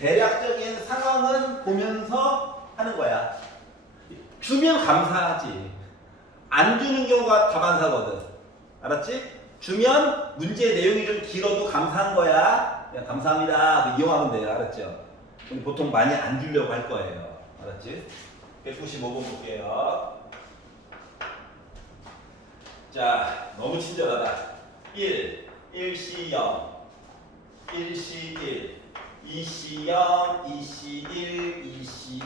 대략적인 상황은 보면서 하는 거야. 주면 감사하지. 안 주는 경우가 다반사거든. 알았지? 주면 문제 내용이 좀 길어도 감사한 거야. 그냥 감사합니다. 이용하면 돼요. 알았죠? 근데 보통 많이 안 주려고 할 거예요. 알았지? 195번 볼게요. 자, 너무 친절하다. 1, 1C 0, 1C 1, 2C 0, 2C 1, 2C 2.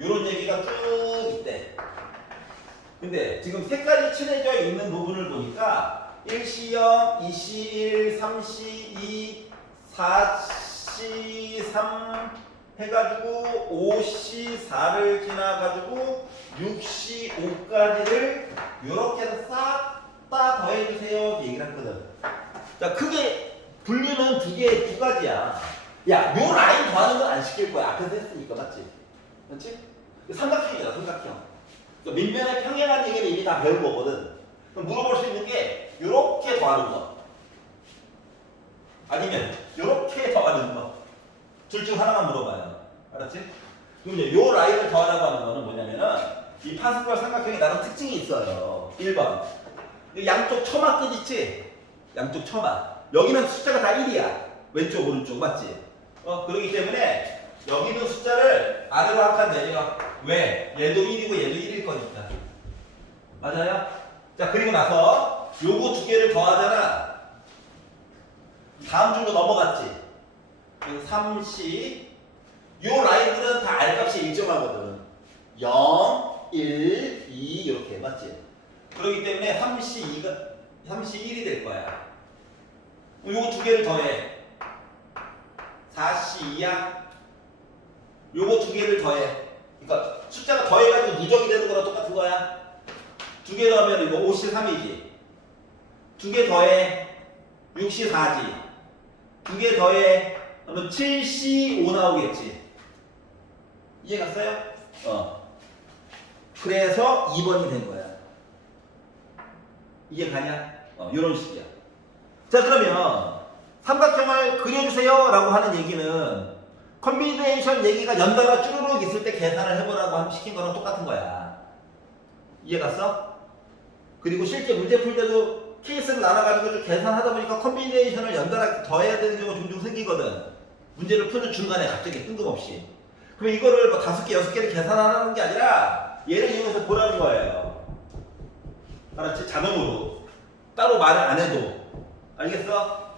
요런 얘기가 쭉 있대. 근데 지금 색깔이 칠해져 있는 부분을 보니까 1C 0, 2C 1, 3C 2, 4C 3 해가지고 5C 4를 지나가지고 6C 5까지를 이렇게 싹 다 더해주세요 얘기를 했거든. 자, 크게 분류는 두 가지야. 야, 요 라인 더하는 건 안 시킬 거야. 앞에서 했으니까. 맞지? 맞지? 삼각형이다, 삼각형. 그러니까 밑면에 평행한 얘기는 이미 다 배운 거거든. 그럼 물어볼 수 있는 게 요렇게 더하는 거 아니면 요렇게 더하는 거. 둘 중 하나만 물어봐요. 알았지? 그럼 이제 요 라인을 더하라고 하는 거는 뭐냐면은 이 파스칼 삼각형에 나름 특징이 있어요. 1번. 양쪽 처마 끝 있지? 양쪽 처마. 여기는 숫자가 다 1이야. 왼쪽, 오른쪽. 맞지? 그렇기 때문에 여기 있는 숫자를 아래로 한 칸 내려. 왜? 얘도 1이고 얘도 1일 거니까. 맞아요? 자, 그리고 나서 요거 두 개를 더하잖아. 다음 줄로 넘어갔지? 그래서 3C. 요 라인들은 다 R값이 일정하거든. 0, 1, 2 이렇게. 맞지? 그렇기 때문에 3C 1이 될 거야. 요거 두 개를 더해. 4C 2야. 요거 두 개를 더해. 그러니까 숫자가 더해가지고 누적이 되는 거랑 똑같은 거야. 두 개 더하면 이거 5C 3이지. 두 개 더해. 6C 4지. 두 개 더해. 그러면 7C 5 나오겠지. 이해 갔어요? 그래서 2번이 된 거야. 이해 가냐? 요런 식이야. 자, 그러면 삼각형을 그려주세요 라고 하는 얘기는 컨비네이션 얘기가 연달아 쭈루룩 있을 때 계산을 해보라고 시킨 거랑 똑같은 거야. 이해 갔어? 그리고 실제 문제 풀 때도 케이스를 나눠가지고 좀 계산하다 보니까 컨비네이션을 연달아 더해야 되는 경우가 종종 생기거든. 문제를 푸는 중간에 갑자기 뜬금없이. 그러면 이거를 뭐 5개, 6개를 계산하는 게 아니라 얘를 이용해서 보라는 거예요. 알았지? 자동으로. 따로 말을 안 해도. 알겠어?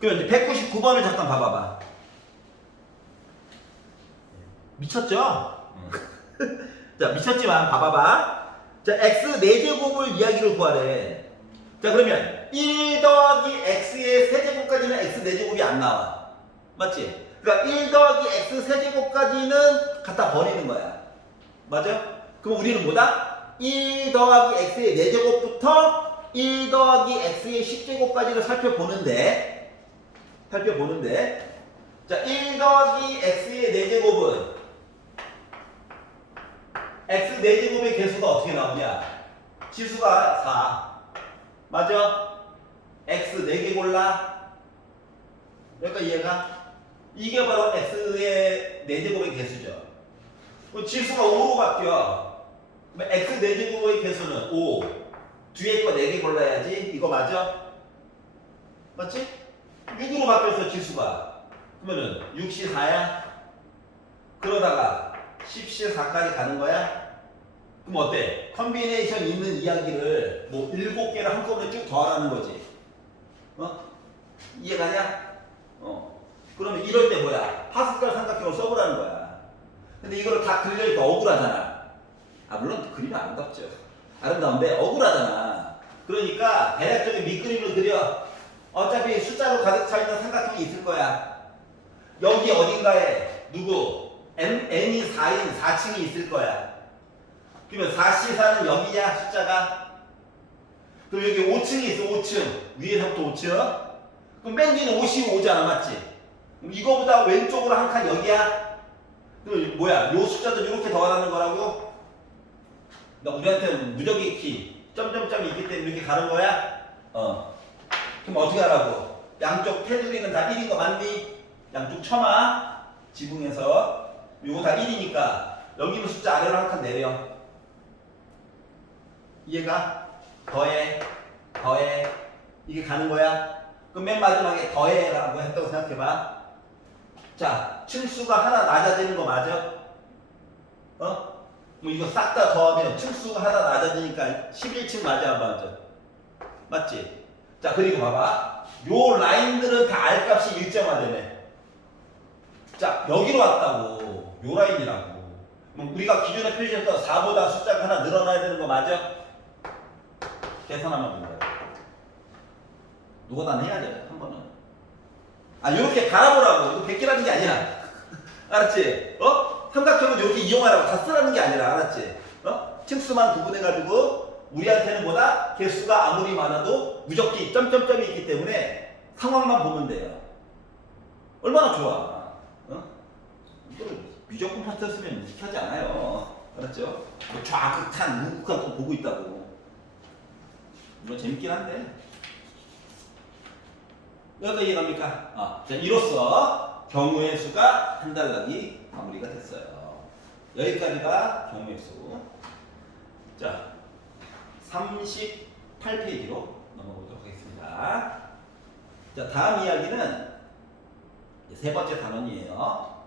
그럼 이제 199번을 잠깐 봐봐봐. 미쳤죠? 자, 미쳤지만 봐봐봐. 자, x 4제곱을 이야기를 구하래. 자, 그러면 1 더하기 x의 세제곱까지는 x 4제곱이 안 나와. 맞지? 그러니까 1 더하기 x 세제곱까지는 갖다 버리는 거야. 맞아? 그럼 우리는 뭐다? 1 더하기 x의 4제곱부터 1 더하기 x의 10제곱까지를 살펴보는데 자, 1 더하기 x의 4제곱은 x 4제곱의 개수가 어떻게 나오냐? 지수가 4. 맞아? x 4개 골라. 그러니까 얘가 이게 바로 x의 4제곱의 개수죠. 그럼 지수가 5로 바뀌어. x 4제곱의 개수는 5. 뒤에 거 4개 골라야지. 이거 맞아? 맞지? 6으로 바뀌었어, 지수가. 그러면은 6C 4야? 그러다가 10C 4까지 가는 거야? 그럼 어때? 컨비네이션 있는 이야기를 뭐 7개를 한꺼번에 쭉 더하라는 거지. 이해가냐? 그러면 이럴 때 뭐야? 파스칼 삼각형을 써보라는 거야. 근데 이거를 다 그리려니까 억울하잖아. 물론 그리면 아름답죠. 아름다운데 억울하잖아. 그러니까 대략적인 밑그림을 그려. 어차피 숫자로 가득 차 있는 삼각형이 있을 거야. 여기 어딘가에 누구? n이 4인 4층이 있을 거야. 그러면 4C4는 여기냐 숫자가? 그럼 여기 5층이 있어. 5층. 위에서부터 5층. 그럼 맨 뒤는 55잖아. 맞지? 그럼 이거보다 왼쪽으로 한 칸 여기야? 그럼 뭐야? 요 숫자도 이렇게 더하라는 거라고? 나 우리한테는 무적의 키 점점점이 있기 때문에 이렇게 가는 거야? 그럼 어떻게 하라고? 양쪽 테두리는 다 1인 거 맞니? 양쪽 쳐마. 지붕에서. 요거 다 1이니까 여기 있는 숫자 아래로 한 칸 내려. 이해가? 더해. 이게 가는 거야. 그럼 맨 마지막에 더해라고 했다고 생각해봐. 자, 층수가 하나 낮아지는 거 맞아? 뭐 이거 싹 다 더하면 층수가 하나 낮아지니까 11층 맞아, 안 맞아? 맞지? 자, 그리고 봐봐. 요 라인들은 다 R값이 일정화되네. 자, 여기로 왔다고. 요 라인이라고. 그럼 우리가 기존에 표시했던 4보다 숫자가 하나 늘어나야 되는 거 맞아? 계산하면 된다. 누가 다 해야 돼, 한 번은. 요렇게 바라보라고. 이거 베끼라는 게 아니야. 알았지? 삼각형은 이렇게 이용하라고. 다 쓰라는 게 아니라. 알았지? 층수만 구분해가지고 우리한테는 뭐다? 개수가 아무리 많아도 무적기 점점점이 있기 때문에 상황만 보면 돼요. 얼마나 좋아. 이거를 미적분 파트였으면 이렇게 하지 않아요. 알았죠? 뭐 좌극한, 우극한 거 보고 있다고. 물론 재밌긴 한데. 여기까지 이해갑니까? 자, 이로써 경우의 수가 한 달락이 마무리가 됐어요. 여기까지가 경우의 수. 자, 38페이지로 넘어가도록 하겠습니다. 자, 다음 이야기는 세 번째 단원이에요.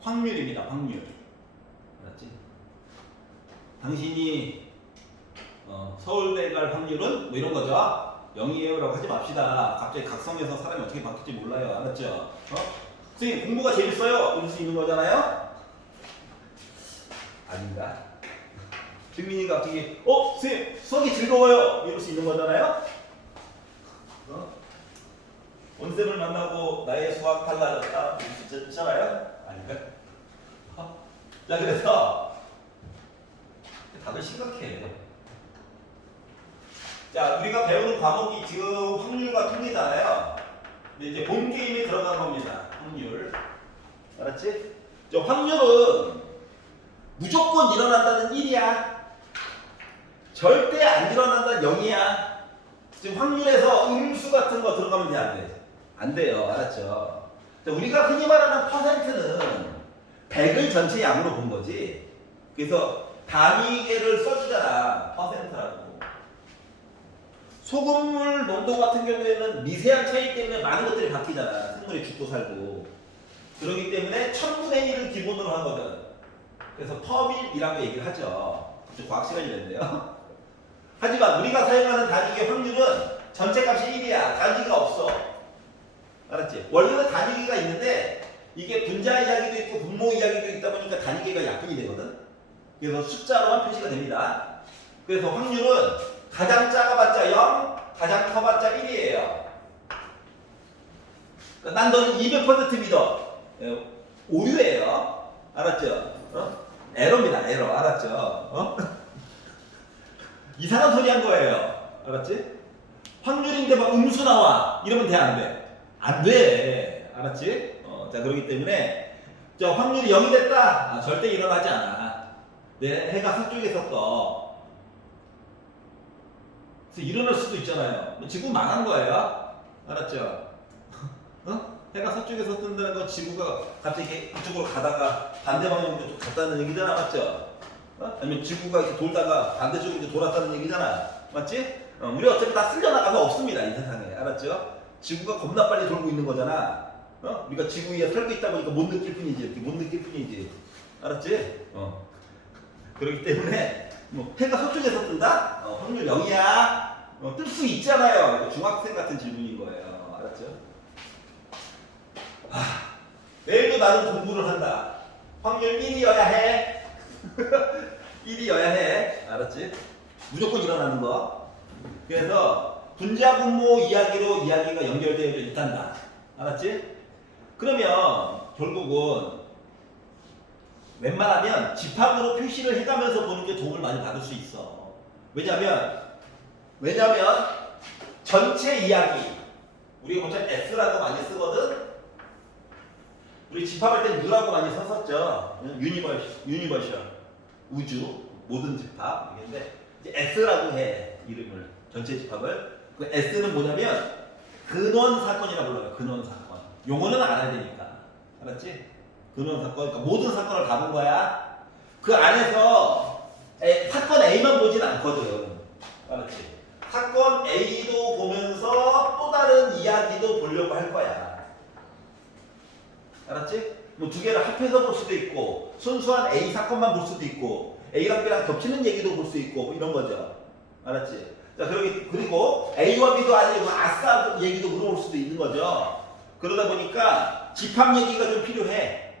확률입니다. 확률. 알았지? 당신이 서울대 갈 확률은 뭐 이런 거죠. 0이에요 라고 하지 맙시다. 갑자기 각성해서 사람이 어떻게 바뀔지 몰라요. 알았죠? 선생님 공부가 재밌어요. 이럴 수 있는 거잖아요. 아닌가? 증민이가 갑자기 선생님 수학이 즐거워요. 이럴 수 있는 거잖아요. 원쌤을 만나고 나의 수학 달라졌다. 이럴 수 있잖아요. 아닌가? 자, 그래서 다들 심각해. 자, 우리가 배우는 과목이 지금 확률과 통계잖아요. 근데 이제 본 게임에 들어간 겁니다. 확률. 알았지? 저 확률은 무조건 일어난다는 1이야. 절대 안 일어난다는 0이야. 지금 확률에서 음수 같은 거 들어가면 돼, 안 돼? 안 돼요. 알았죠? 자, 우리가 흔히 말하는 퍼센트는 100을 전체 양으로 본 거지. 그래서 단위계를 써주잖아. 퍼센트라고. 소금물 농도 같은 경우에는 미세한 차이 때문에 많은 것들이 바뀌잖아. 생물이 죽고 살고. 그렇기 때문에 1000분의 1을 기본으로 하거든. 그래서 퍼밀이라고 얘기를 하죠. 과학 시간이 됐네요. 하지만 우리가 사용하는 단위계 확률은 전체 값이 1이야. 단위가 없어. 알았지? 원래는 단위계가 있는데 이게 분자 이야기도 있고 분모 이야기도 있다 보니까 단위계가 약분이 되거든. 그래서 숫자로만 표시가 됩니다. 그래서 확률은 가장 작아봤자 0, 가장 커봤자 1이에요. 난 너는 200% 믿어. 오류예요. 알았죠? 에러입니다. 에러. 알았죠? 이상한 소리 한 거예요. 알았지? 확률인데 막 음수 나와. 이러면 돼, 안 돼? 안 돼. 알았지? 자, 그렇기 때문에 자, 확률이 0이 됐다. 절대 일어나지 않아. 내 해가 서쪽에서 떠. 일어날 수도 있잖아요. 지구 망한 거예요. 알았죠? 해가 서쪽에서 뜬다는 건 지구가 갑자기 이쪽으로 가다가 반대 방향으로 갔다는 얘기잖아. 맞죠? 아니면 지구가 이렇게 돌다가 반대쪽으로 이제 돌았다는 얘기잖아. 맞지? 우리 어차피 다 쓸려나가서 없습니다. 이 세상에. 알았죠? 지구가 겁나 빨리 돌고 있는 거잖아. 우리가 지구 위에 살고 있다 보니까 못 느낄 뿐이지. 이렇게 못 느낄 뿐이지. 알았지? 그렇기 때문에 뭐 해가 서쪽에서 뜬다? 확률 0이야. 뜰 수 있잖아요. 중학생 같은 질문인 거예요. 알았죠? 내일도 나는 공부를 한다. 확률 1이어야 해. 1이어야 해. 알았지? 무조건 일어나는 거. 그래서 분자 분모 이야기로 이야기가 연결되어 있단다. 알았지? 그러면 결국은 웬만하면 집합으로 표시를 해가면서 보는 게 도움을 많이 받을 수 있어. 왜냐면 전체 이야기 우리가 보통 S라고 많이 쓰거든. 우리 집합할 때 U라고 많이 썼었죠. 유니버셜 우주 모든 집합. 근데 이제 S라고 해 이름을 전체 집합을. 그 S는 뭐냐면 근원 사건이라고 불러요. 근원 사건. 용어는 알아야 되니까. 알았지? 근원 사건, 그러니까 모든 사건을 다 본 거야. 그 안에서 사건 A만 보진 않거든. 알았지? 사건 A도 보면서 또 다른 이야기도 보려고 할 거야. 알았지? 뭐 두 개를 합해서 볼 수도 있고 순수한 A 사건만 볼 수도 있고 A랑 B랑 겹치는 얘기도 볼 수 있고 뭐 이런 거죠. 알았지? 자, 그리고 A와 B도 아니고 아싸 얘기도 물어볼 수도 있는 거죠. 그러다 보니까 집합 얘기가 좀 필요해.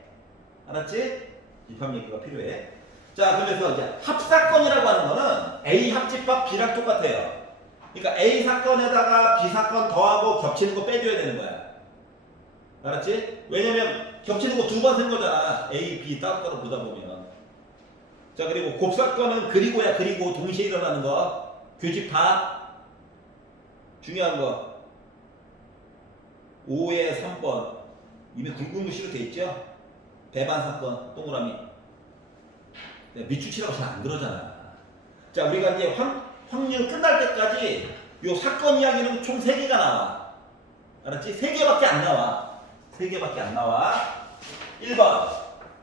알았지? 집합 얘기가 필요해. 자, 그래서 이제 합사건이라고 하는 거는 A 합집합 B랑 똑같아요. 그러니까 A 사건에다가 B 사건 더하고 겹치는 거 빼줘야 되는 거야. 알았지? 왜냐면 겹치는 거 두 번 쓴 거잖아. A, B 따로따로 보다 보면. 자, 그리고 곱사건은 그리고야 그리고 동시에 일어나는 거. 교집합. 중요한 거. 5에 3번. 이미 굵은 글씨로 돼 있죠? 배반 사건, 동그라미. 밑줄치라고 잘 안 그러잖아. 자, 우리가 이제 확률 끝날 때까지 요 사건 이야기는 총 3개가 나와. 알았지? 3개밖에 안 나와. 3개밖에 안 나와. 1번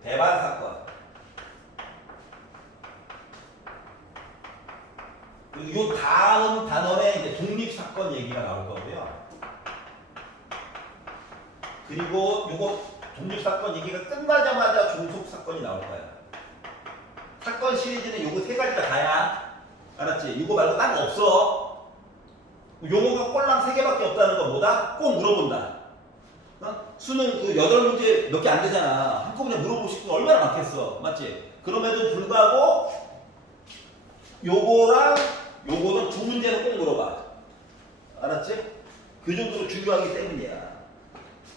배반 사건. 그리고 요 다음 단원에 이제 독립 사건 얘기가 나올 거고요. 그리고 요거 독립 사건 얘기가 끝나자마자 종속 사건이 나올 거야. 사건 시리즈는 요거 3가지가 다야. 알았지? 요거 말고 딴 거 없어. 요거가 꼴랑 3개밖에 없다는 건 뭐다? 꼭 물어본다. 어? 수능 그 8문제 몇 개 안 되잖아. 한꺼번에 물어보고 싶은 거 얼마나 많겠어. 맞지? 그럼에도 불구하고 요거랑 요거는 2문제는 꼭 물어봐. 알았지? 그 정도로 중요하기 때문이야.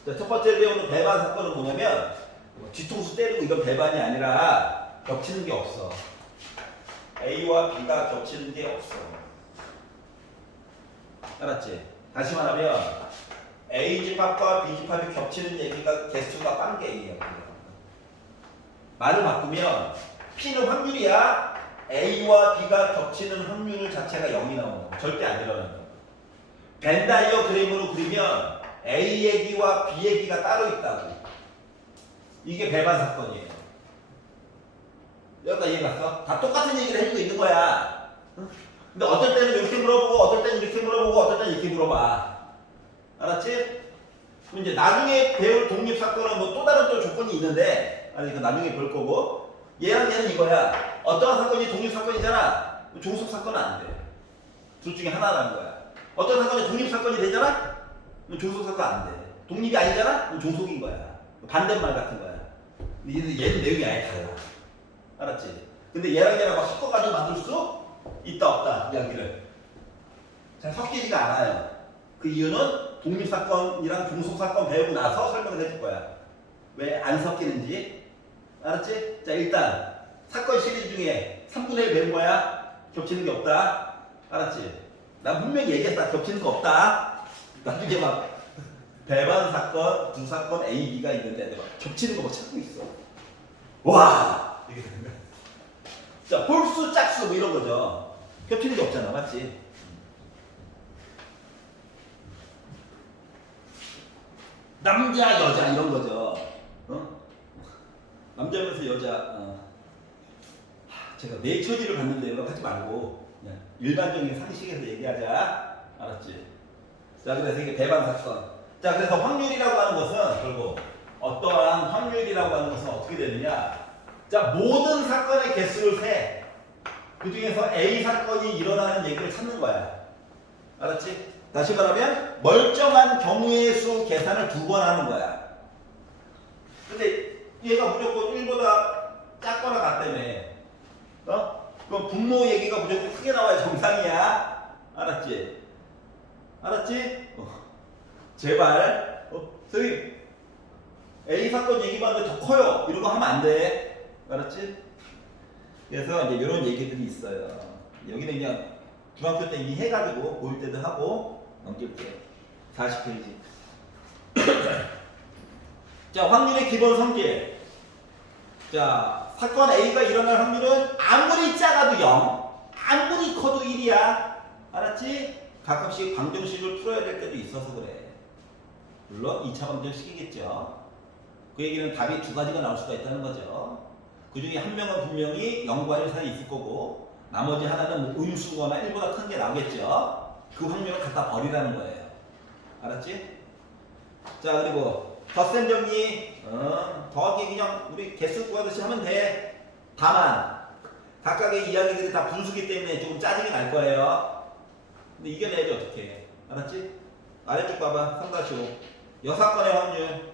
자, 첫 번째 배우는 배반 사건은 뭐냐면 뒤통수 때리고 이건 배반이 아니라 겹치는 게 없어. A와 B가 겹치는 게 없어. 알았지? 다시 말하면 A 집합과 B 집합이 겹치는 얘기가 개수가 빵개예요. 말을 바꾸면 P는 확률이야. A와 B가 겹치는 확률 자체가 0이 나오는 거. 절대 안 일어나는 거. 벤 다이어그램으로 그리면 A 얘기와 B 얘기가 따로 있다고. 이게 배반 사건이에요. 여기까지 이해 갔어? 다 똑같은 얘기를 해주고 있는 거야. 근데 어떨 때는 이렇게 물어보고 어떨 때는 이렇게 물어보고 어떨 때는 이렇게 물어봐. 알았지? 그럼 이제 나중에 배울 독립 사건은 뭐 또 다른 또 조건이 있는데, 아니 그 나중에 볼 거고, 얘랑 얘는 이거야. 어떤 사건이 독립 사건이잖아. 종속 사건은 안 돼. 둘 중에 하나라는 거야. 어떤 사건이 독립 사건이 되잖아. 종속 사건 안 돼. 독립이 아니잖아. 종속인 거야. 반대말 같은 거야. 근데 얘는 내용이 아예 달라. 알았지? 근데 얘랑 막 섞어가지고 만들 수 있다 없다 이야기를 잘 섞이지가 않아요. 그 이유는 독립사건이랑 종속사건 배우고 나서 설명을 해줄 거야. 왜 안 섞이는지. 알았지? 자, 일단 사건 시리즈 중에 3분의 1 배운 거야. 겹치는 게 없다. 알았지? 난 분명히 얘기했다. 겹치는 거 없다. 나중에 막 배반 사건, 두 사건 A, B가 있는데 내가 겹치는 거 뭐 찾고 있어. 와! 이게 되는 거야. 자, 홀수, 짝수 뭐 이런 거죠. 겹치는 게 없잖아. 맞지? 남자, 여자 이런 거죠. 어? 남자면서 여자. 제가 네이처지를 봤는데 이거 하지 말고 그냥 일반적인 상식에서 얘기하자. 알았지? 자, 그래서 이게 배반 사건. 자, 그래서 확률이라고 하는 것은 결국 어떠한 확률이라고 하는 것은 어떻게 되느냐? 자, 모든 사건의 개수를 세. 그 중에서 A 사건이 일어나는 얘기를 찾는 거야. 알았지? 다시 말하면 멀쩡한 경우의 수 계산을 2번 하는 거야. 근데 얘가 무조건 1보다 작거나 같다며. 어? 그럼 분모 얘기가 무조건 크게 나와야 정상이야. 알았지? 알았지? 제발. 선생님, A 사건 얘기만 하면 더 커요. 이런 거 하면 안 돼. 알았지? 그래서 이제 이런 얘기들이 있어요. 여기는 그냥 중학교 때 이미 해가지고 볼 때도 하고 넘길게. 40페이지. 자, 확률의 기본 성질. 자, 사건 A가 일어날 확률은 아무리 작아도 0, 아무리 커도 1이야. 알았지? 가끔씩 방정식을 풀어야 될 때도 있어서 그래. 물론 2차 방정식이겠죠. 그 얘기는 답이 두 가지가 나올 수가 있다는 거죠. 그 중에 한 명은 분명히 0과 1 사이에 있을 거고 나머지 하나는 뭐 음수거나 1보다 큰 게 나오겠죠. 그 확률을 갖다 버리라는 거예요. 알았지? 자, 그리고 덧셈 정리. 더하기 그냥 우리 개수 구하듯이 하면 돼. 다만 각각의 이야기들이 다 분수기 때문에 조금 짜증이 날 거예요. 근데 이겨내야지 어떻게. 알았지? 아래쪽 봐봐. 3-5. 여사건의 확률.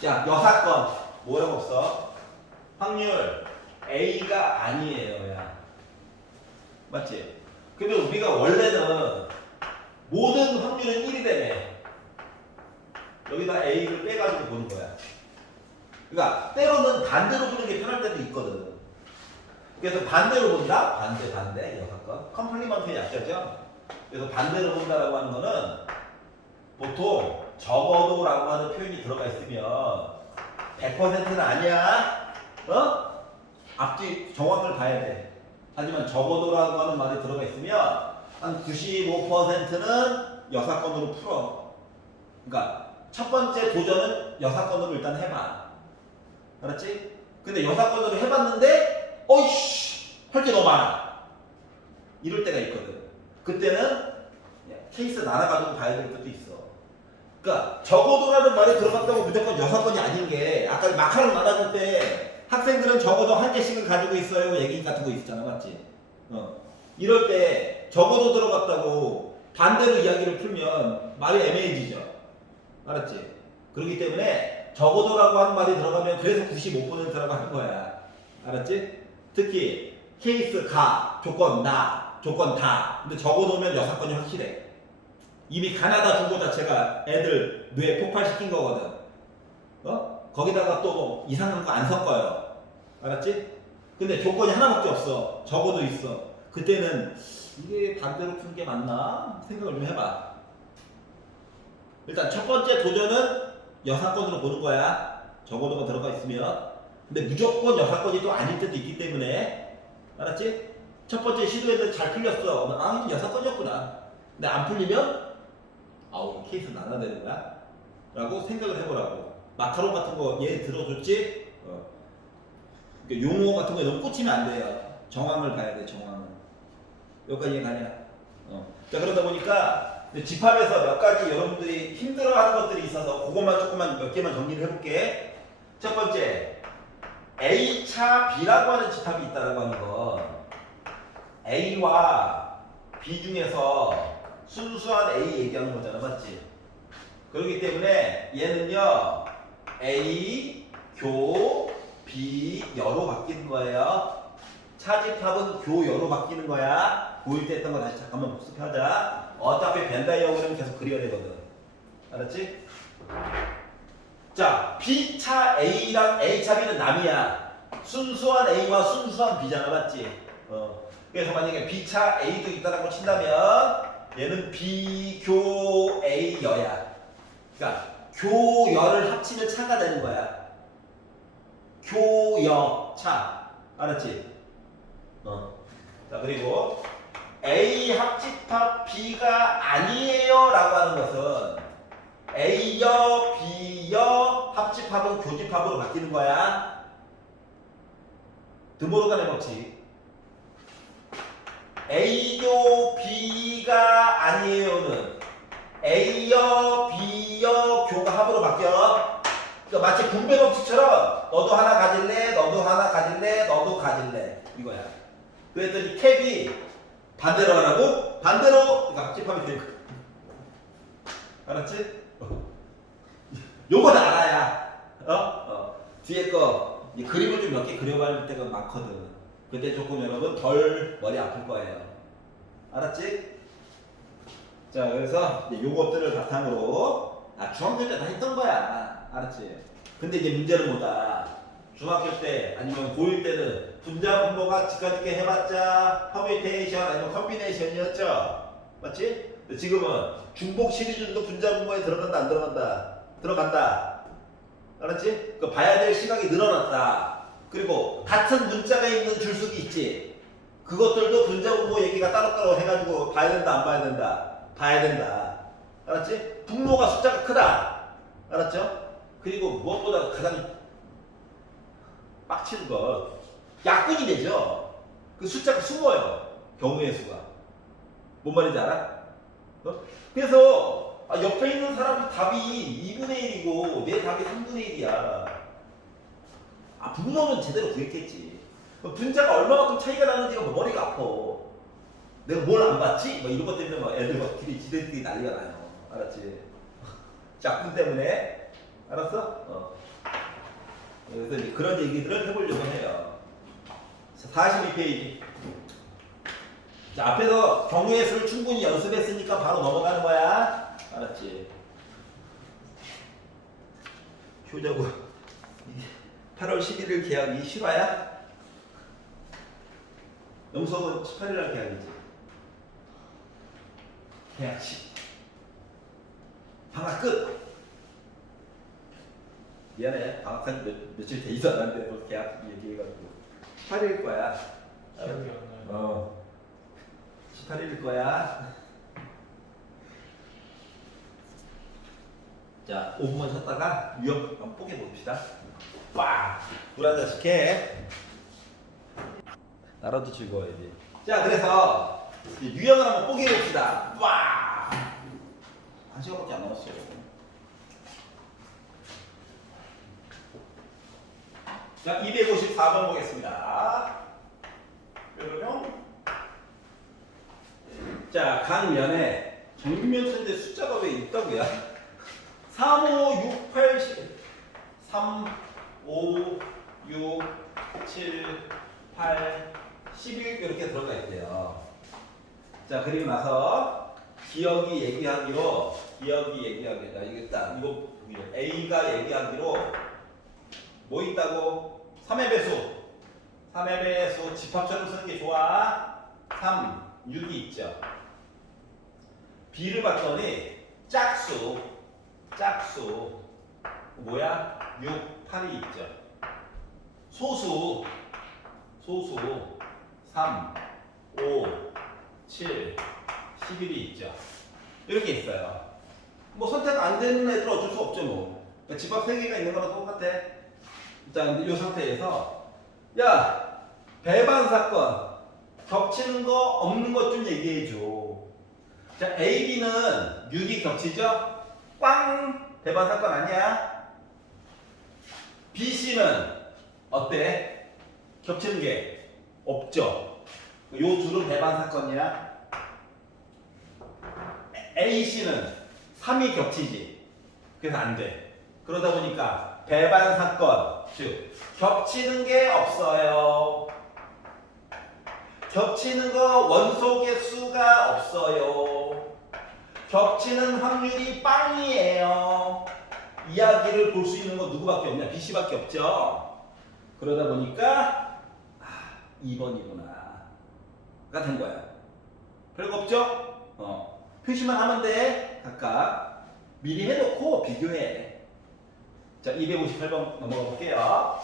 자, 여사건. 뭐라고 없어? 확률 A가 아니에요. 야. 맞지? 근데 우리가 원래는 모든 확률은 1이라며. 여기다 A를 빼가지고 보는 거야. 그러니까 때로는 반대로 보는 게 편할 때도 있거든. 그래서 반대로 본다? 반대. 여사건. 컴플리먼트의 약자죠? 그래서 반대로 본다라고 하는 거는 보통 적어도라고 하는 표현이 들어가 있으면 100%는 아니야. 앞뒤 정확을 봐야 돼. 하지만 적어도라고 하는 말이 들어가 있으면 한 95%는 여사건으로 풀어. 그러니까 첫 번째 도전은 여사건으로 일단 해봐. 알았지? 근데 여사건으로 해봤는데 어이씨 할 게 너무 많아. 이럴 때가 있거든. 그때는 케이스 나눠가지고 봐야 될 것도 있어. 그러니까 적어도라는 말이 들어갔다고 무조건 여사건이 아닌 게 아까 마카롱 나눠줄 때 학생들은 적어도 한 개씩은 가지고 있어요 얘기 같은 거 있잖아. 맞지? 이럴 때 적어도 들어갔다고 반대로 이야기를 풀면 말이 애매해지죠. 알았지? 그렇기 때문에 적어도라고 하는 말이 들어가면 그래서 95%라고 하는 거야. 알았지? 특히 케이스 가, 조건 나, 조건 다. 근데 적어놓으면 여사건이 확실해. 이미 가나다 중고 자체가 애들 뇌 폭발시킨 거거든. 거기다가 또 이상한 거 안 섞어요. 알았지? 근데 조건이 하나밖에 없어. 적어도 있어. 그때는 이게 반대로 푸는 게 맞나? 생각을 좀 해봐. 일단 첫 번째 도전은 여사건으로 보는 거야. 적어도가 들어가 있으면. 근데 무조건 여사건이 또 아닐 때도 있기 때문에. 알았지? 첫 번째 시도했는데 잘 풀렸어. 아, 이게 여사건이었구나. 근데 안 풀리면 아우 케이스 나눠야 되는 거야? 라고 생각을 해보라고. 마카롱 같은 거 얘 들어줬지? 그러니까 용어 같은 거에 너무 꽂히면 안 돼요. 정황을 봐야 돼. 정황을. 여기까지 이해가냐? 자, 그러다 보니까 집합에서 몇 가지 여러분들이 힘들어하는 것들이 있어서 그것만 조금만 몇 개만 정리를 해볼게. 첫 번째, A차 B라고 하는 집합이 있다라고 하는 건 A와 B 중에서 순수한 A 얘기하는 거잖아. 맞지? 그렇기 때문에 얘는요 A, 교, B, 여로 바뀌는 거예요. 차집합은 교, 여로 바뀌는 거야. 고1 때 했던 거 다시 잠깐만 복습하자. 어차피 벤 다이어그램 계속 그려야 되거든. 알았지? 자, B차 A랑 A차 B는 남이야. 순수한 A와 순수한 B잖아. 맞지? 그래서 만약에 B차 A도 있다라고 친다면 얘는 비교 A 여야. 그러니까 교여를 합치면 차가 되는 거야. 교여 차. 알았지? 자, 그리고 A 합집합 B가 아니에요 라고 하는 것은 A여 B여 합집합은 교집합으로 바뀌는 거야. 드모로가 내먹지. A교 B가 아니에요는 A여 B여 교가 합으로 바뀌어. 그러니까 마치 분배 법칙처럼 너도 하나 가질래, 너도 하나 가질래, 너도 가질래 이거야. 그랬더니 캡이 반대로 하라고? 반대로 그러니까 합집합이 되는 거야. 알았지? 요건 알아야 뒤에 거 그림을 좀 몇 개 그려볼 때가 많거든. 그때 조금 여러분 덜 머리 아플 거예요. 알았지? 자, 그래서 이제 요것들을 바탕으로 중학교 때 다 했던 거야. 알았지? 근데 이제 문제는 뭐다? 중학교 때 아니면 고1 때는 분자 분모가 지까짓게 해봤자 퍼뮤테이션 아니면 컴비네이션이었죠. 맞지? 근데 지금은 중복 시리즈도 분자 분모에 들어간다 안 들어간다? 들어간다. 알았지? 그 봐야 될 시각이 늘어났다. 그리고 같은 문자가 있는 줄수기 있지. 그것들도 분자 분모 얘기가 따로따로 해가지고 봐야 된다 안 봐야 된다? 봐야 된다. 알았지? 분모가 숫자가 크다. 알았죠? 그리고 무엇보다 가장 빡치는 건 약분이 되죠. 그 숫자가 숨어요. 경우의 수가. 뭔 말인지 알아? 어? 그래서 옆에 있는 사람 답이 2분의 1이고 내 답이 3분의 1이야. 분모는 제대로 구했겠지. 분자가 얼마만큼 차이가 나는지가 뭐 머리가 아파. 내가 뭘 안 봤지? 뭐 이런 것 때문에 막 애들 막 지들끼리 난리가 나요. 알았지? 약분 때문에. 알았어? 그래서 이제 그런 얘기들을 해보려고 해요. 42페이지. 자, 앞에서 경우의 수를 충분히 연습했으니까 바로 넘어가는 거야. 알았지? 효자고 8월 11일 계약이 실화야? 영석은 18일 날 계약이지. 계약식. 방학 끝. 미안해. 방학한 며칠 돼 있었는데 뭐 계약 얘기해가지고 18일일 거야. 기억이 안 나요. 18일일 거야. 자, 5분만 쉬었다가 유형 한번 뽀개봅시다. 빡! 물 한 잔씩 해. 나라도 즐거워야지. 자, 그래서 유형을 한번 뽀개봅시다. 빡! 1시간밖에 안 남았어요. 자, 254번 보겠습니다. 그러면 자, 강면에 정면선인데 숫자가 왜 있다고요? 3, 5, 6, 8, 10 3, 5, 6, 7, 8, 11 이렇게 들어가 있대요. 자, 그리고 나서 기억이 얘기하기로 자, 이거 A가 얘기하기로 뭐 있다고? 3의 배수. 3의 배수 집합처럼 쓰는 게 좋아. 3, 6이 있죠. B를 봤더니 짝수 뭐야? 6, 8이 있죠. 소수 3, 5, 7, 11이 있죠. 이렇게 있어요. 뭐 선택 안 되는 애들 어쩔 수 없죠 뭐. 그러니까 집합 3개가 있는 거랑 똑같아. 일단 이 상태에서 야, 배반 사건 겹치는 거 없는 것 좀 얘기해 줘. 자, A, B는 6이 겹치죠? 꽝! 배반 사건 아니야? B, C는 어때? 겹치는 게 없죠? 요 둘은 배반 사건이야? A, C는 3이 겹치지? 그래서 안 돼. 그러다 보니까 배반 사건, 즉 겹치는 게 없어요. 겹치는 거 원소의 수가 없어요. 겹치는 확률이 빵이에요. 이야기를 볼 수 있는 건 누구밖에 없냐? BC밖에 없죠. 그러다 보니까 2번이구나.가 된 거야. 별거 없죠? 표시만 하면 돼. 각각 미리 해놓고 비교해. 자, 258번 넘어가 볼게요.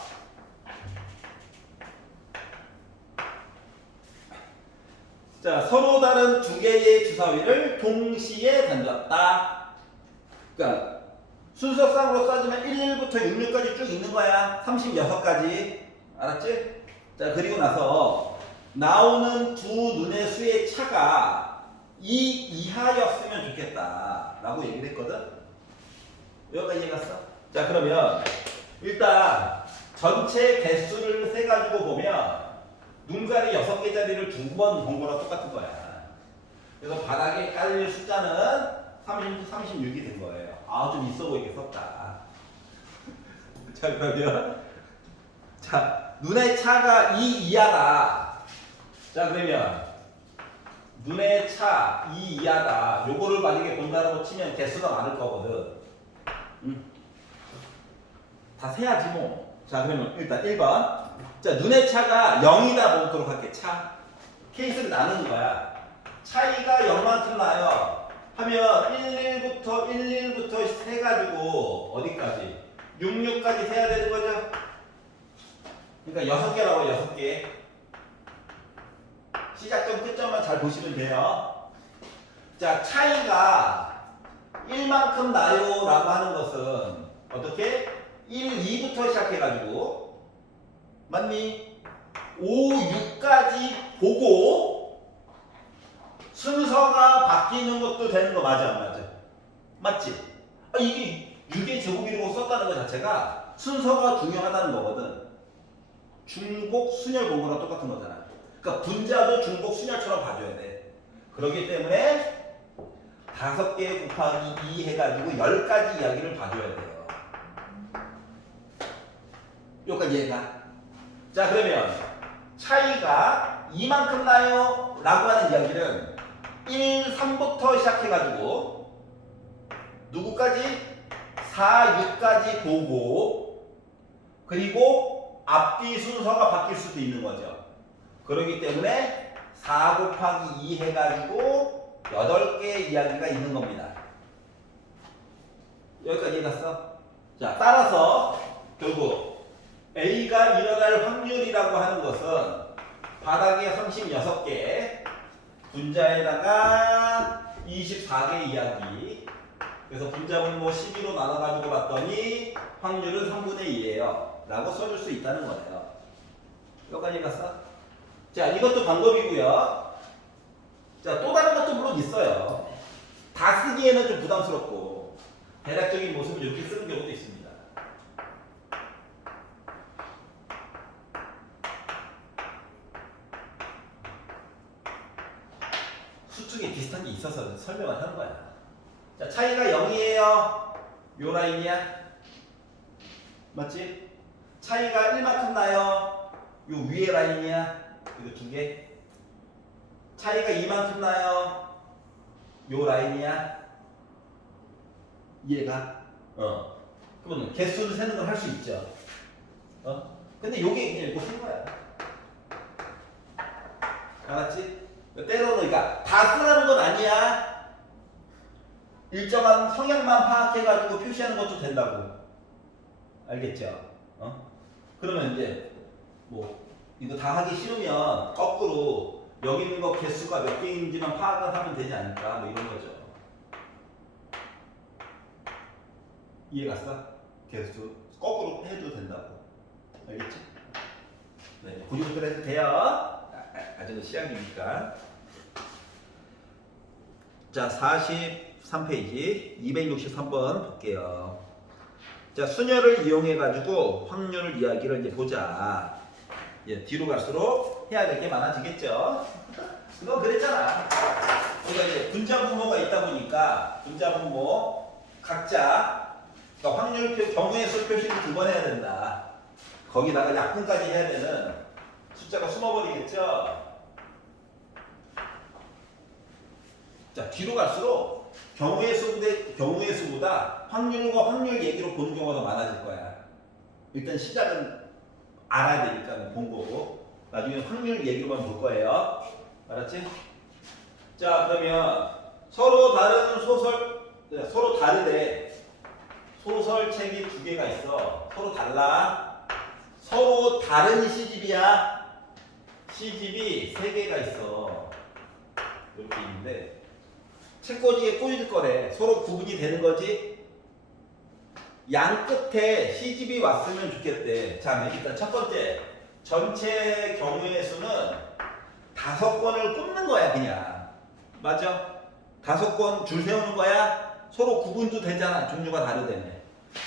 자, 서로 다른 두 개의 주사위를 동시에 던졌다. 그러니까 순서상으로 따지면 11부터 66까지 쭉 있는 거야. 36까지. 알았지? 자, 그리고 나서 나오는 두 눈의 수의 차가 2 이하였으면 좋겠다 라고 얘기를 했거든. 여기까지 이해갔어? 자, 그러면 일단 전체 개수를 세가지고 보면 눈가리 6개짜리를 2번 본 거랑 똑같은 거야. 그래서 바닥에 깔릴 숫자는 36이 된 거예요. 좀 있어 보이게 썼다. 자, 그러면 자, 눈의 차가 2 이하다. 자, 그러면 눈의 차 2 이하다. 요거를 만약에 본다라고 치면 개수가 많을 거거든. 다 세야지 뭐. 자, 그러면 일단 1번. 자, 눈의 차가 0이다 보도록 할게. 차. 케이스를 나누는 거야. 차이가 0만큼 나요. 하면 11부터 세가지고 어디까지? 66까지 세야 되는 거죠? 그러니까 6개 나와요. 6개. 시작점 끝점만 잘 보시면 돼요. 자, 차이가 1만큼 나요 라고 하는 것은 어떻게? 1, 2부터 시작해가지고 맞니? 5, 6까지 보고 순서가 바뀌는 것도 되는 거 맞아 안 맞아? 맞지? 이게 6의 제곱이라고 썼다는 것 자체가 순서가 중요하다는 거거든. 중복 순열 본 거랑 똑같은 거잖아. 그러니까 분자도 중복 순열처럼 봐줘야 돼. 그렇기 때문에 5개 곱하기 2 해가지고 10가지 이야기를 봐줘야 돼요. 여기까지 이해가? 자 그러면 차이가 이만큼 나요? 라고 하는 이야기는 1, 3부터 시작해가지고 누구까지? 4, 6까지 보고 그리고 앞뒤 순서가 바뀔 수도 있는 거죠. 그렇기 때문에 4 곱하기 2 해가지고 8개의 이야기가 있는 겁니다. 여기까지 해놨어? 자 따라서 결국 A가 일어날 확률이라고 하는 것은 바닥에 36개, 분자에다가 24개 이야기. 그래서 분자 분모 12로 나눠가지고 봤더니 확률은 3분의 2예요. 라고 써줄 수 있다는 거예요. 여기까지 갔어? 자, 이것도 방법이고요. 자, 또 다른 것도 물론 있어요. 다 쓰기에는 좀 부담스럽고 대략적인 모습을 이렇게 쓰는 경우도 있습니다. 수축에 비슷한 게 있어서 설명을 하는 거야. 자, 차이가 0이에요. 요 라인이야. 맞지? 차이가 1만큼 나요. 요 위에 라인이야. 이거 2개. 차이가 2만큼 나요. 요 라인이야. 이해가? 그러면 개수를 세는 걸 할 수 있죠. 근데 요게 그냥 이거 쓴 거야. 알았지? 때로는 그러니까 다 쓰라는 건 아니야. 일정한 성향만 파악해가지고 표시하는 것도 된다고. 알겠죠? 그러면 이제 뭐 이거 다 하기 싫으면 거꾸로 여기 있는 거 개수가 몇 개인지만 파악을 하면 되지 않을까? 뭐 이런 거죠. 이해 갔어? 개수 거꾸로 해도 된다고. 알겠지? 네, 그 정도 해도 돼요. 아주 시작이니까. 자, 43페이지 263번 볼게요. 자, 순열을 이용해 가지고 확률 이야기를 이제 보자. 뒤로 갈수록 해야 될 게 많아지겠죠. 그건 그랬잖아. 우리가 이제 분자 분모가 있다 보니까 분자 분모 각자 그러니까 확률 경우의 수 표시를 2번 해야 된다. 거기다가 약분까지 해야 되는 숫자가 숨어버리겠죠. 자, 뒤로 갈수록 경우의 수보다 확률과 확률 얘기로 보는 경우가 더 많아질 거야. 일단 시작은 알아야 되니까 본 거고 나중에 확률 얘기로만 볼 거예요. 알았지? 자, 그러면 서로 다른 서로 다르대. 소설책이 2개가 있어. 서로 달라. 서로 다른 시집이야. 시집이 3개가 있어. 이렇게 있는데 책꽂이에 꽂을 거래. 서로 구분이 되는 거지. 양 끝에 시집이 왔으면 좋겠대. 자, 일단 첫 번째 전체 경우의 수는 5건을 꼽는 거야 그냥. 맞아? 5건 줄 세우는 거야. 서로 구분도 되잖아. 종류가 다르다며.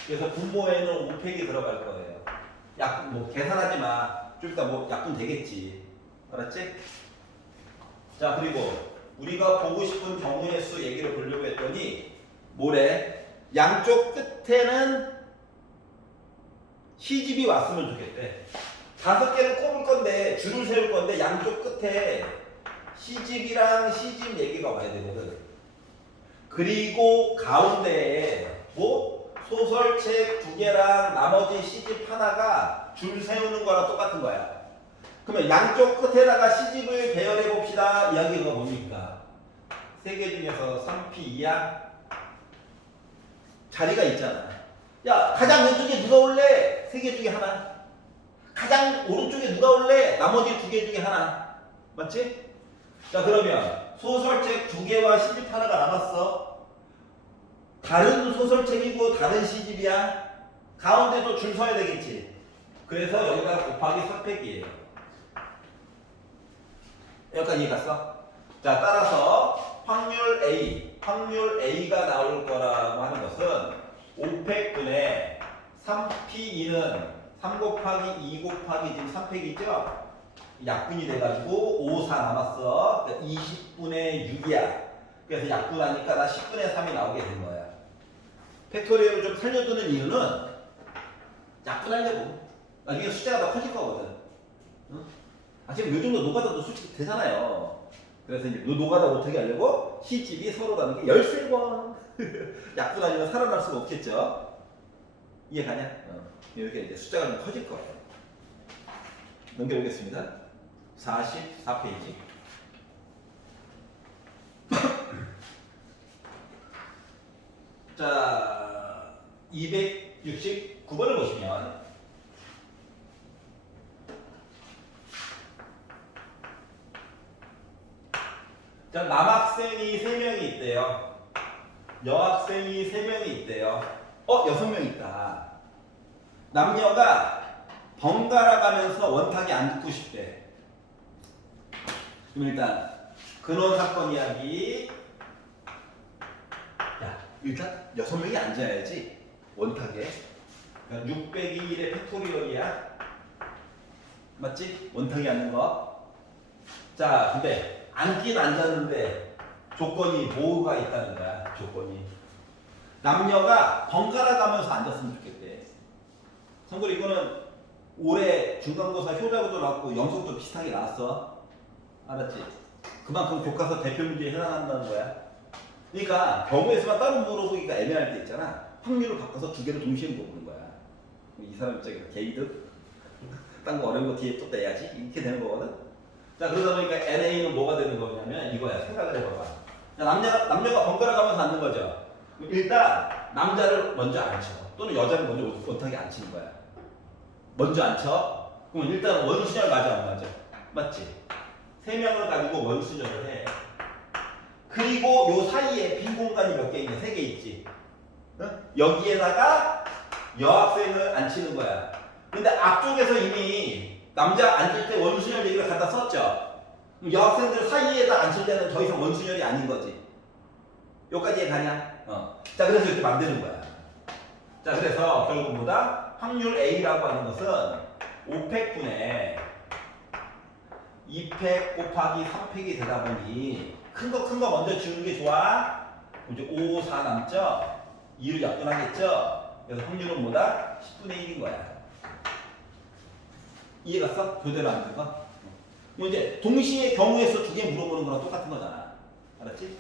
그래서 분모에는 5팩이 들어갈 거예요. 약분 뭐 계산하지 마. 좀 이따 뭐 약분 되겠지. 알았지? 자, 그리고 우리가 보고 싶은 경우의 수 얘기를 보려고 했더니 뭐래? 양쪽 끝에는 시집이 왔으면 좋겠대. 5개를 꼽을 건데 줄을 세울 건데 양쪽 끝에 시집이랑 시집 얘기가 와야 되거든. 그리고 가운데에 뭐 소설책 2개랑 나머지 시집 하나가 줄 세우는 거랑 똑같은 거야. 그러면 양쪽 끝에다가 시집을 배열해 봅시다. 이야기가 뭡니까? 3개 중에서 3P 2야? 자리가 있잖아. 야, 가장 왼쪽에 누가 올래? 3개 중에 하나. 가장 오른쪽에 누가 올래? 나머지 2개 중에 하나. 맞지? 자, 그러면 소설책 2개와 시집 하나가 남았어. 다른 소설책이고 다른 시집이야. 가운데도 줄 서야 되겠지. 그래서 여기다 곱하기 4팩이에요. 여기까지 이해 갔어? 자, 따라서 확률 A가 나올 거라고 하는 것은 5팩분의 3P2는 3 곱하기 2 곱하기 지금 3팩이죠? 약분이 돼가지고 5, 4 남았어. 그러니까 20분의 6이야. 그래서 약분하니까 나 10분의 3이 나오게 된 거야. 팩토리얼을 좀 살려두는 이유는 약분하려고. 나중에 숫자가 더 커질 거거든. 응? 지금 요 정도 노가다도 솔직히 되잖아요. 그래서 이제 노가다 못하게 하려고 시집이 서로 다른 게 13번. 약분 아니면 살아날 수가 없겠죠. 이해가냐? 이렇게 이제 숫자가 좀 커질 거예요. 넘겨보겠습니다. 44페이지. 자, 269번을 보시면 자, 남학생이 3명이 있대요. 여학생이 3명이 있대요. 6명 있다. 남녀가 번갈아 가면서 원탁이 안 듣고 싶대. 그럼 일단 근원 사건 이야기. 야, 일단 6명이 앉아야지 원탁에. 그러니까 601의 팩토리얼이야. 맞지? 원탁이 앉는 거. 자, 근데 앉긴 앉았는데 조건이 뭐가 있다는 거야. 조건이 남녀가 번갈아 가면서 앉았으면 좋겠대. 참고로 이거는 올해 중간고사 효자고도 나왔고 영석도 비슷하게 나왔어. 알았지? 그만큼 교과서 대표 문제에 해당한다는 거야. 그러니까 경우에서만 따로 물어보기가 애매할 때 있잖아. 확률을 바꿔서 두 개를 동시에 물어보는 거야. 이 사람 입장에서 개이득? 딴 거 어려운 거 뒤에 또 떼야지? 이렇게 되는 거거든? 자, 그러다 보니까 NA는 뭐가 되는 거냐면 이거야. 생각을 해봐봐. 자, 남녀가 번갈아 가면서 앉는 거죠. 일단 남자를 먼저 앉혀. 또는 여자를 먼저 원탁에 앉히는 거야. 먼저 앉혀. 그럼 일단 원순열 맞아 안 맞아? 맞지? 3명을 가지고 원순열을 해. 그리고 요 사이에 빈 공간이 몇 개 있냐? 3개 있지. 응? 여기에다가 여학생을 앉히는 거야. 근데 앞쪽에서 이미 남자 앉을 때 원순열 얘기를 갖다 썼죠. 그럼 여학생들 사이에다 앉힐 때는 더 이상 원순열이 아닌 거지. 여기까지 이해가냐? 자, 그래서 이렇게 만드는 거야. 자, 그래서 결국 뭐다? 확률 A라고 하는 것은 5팩분의 2팩 곱하기 3팩이 되다 보니 큰 거 먼저 지우는 게 좋아. 이제 5, 4 남죠? 2를 약분하겠죠? 그래서 확률은 뭐다? 10분의 1인 거야. 이해갔어? 교대로 안 된 거? 뭐 이제 동시에 경우에서 두 개 물어보는 거랑 똑같은 거잖아. 알았지?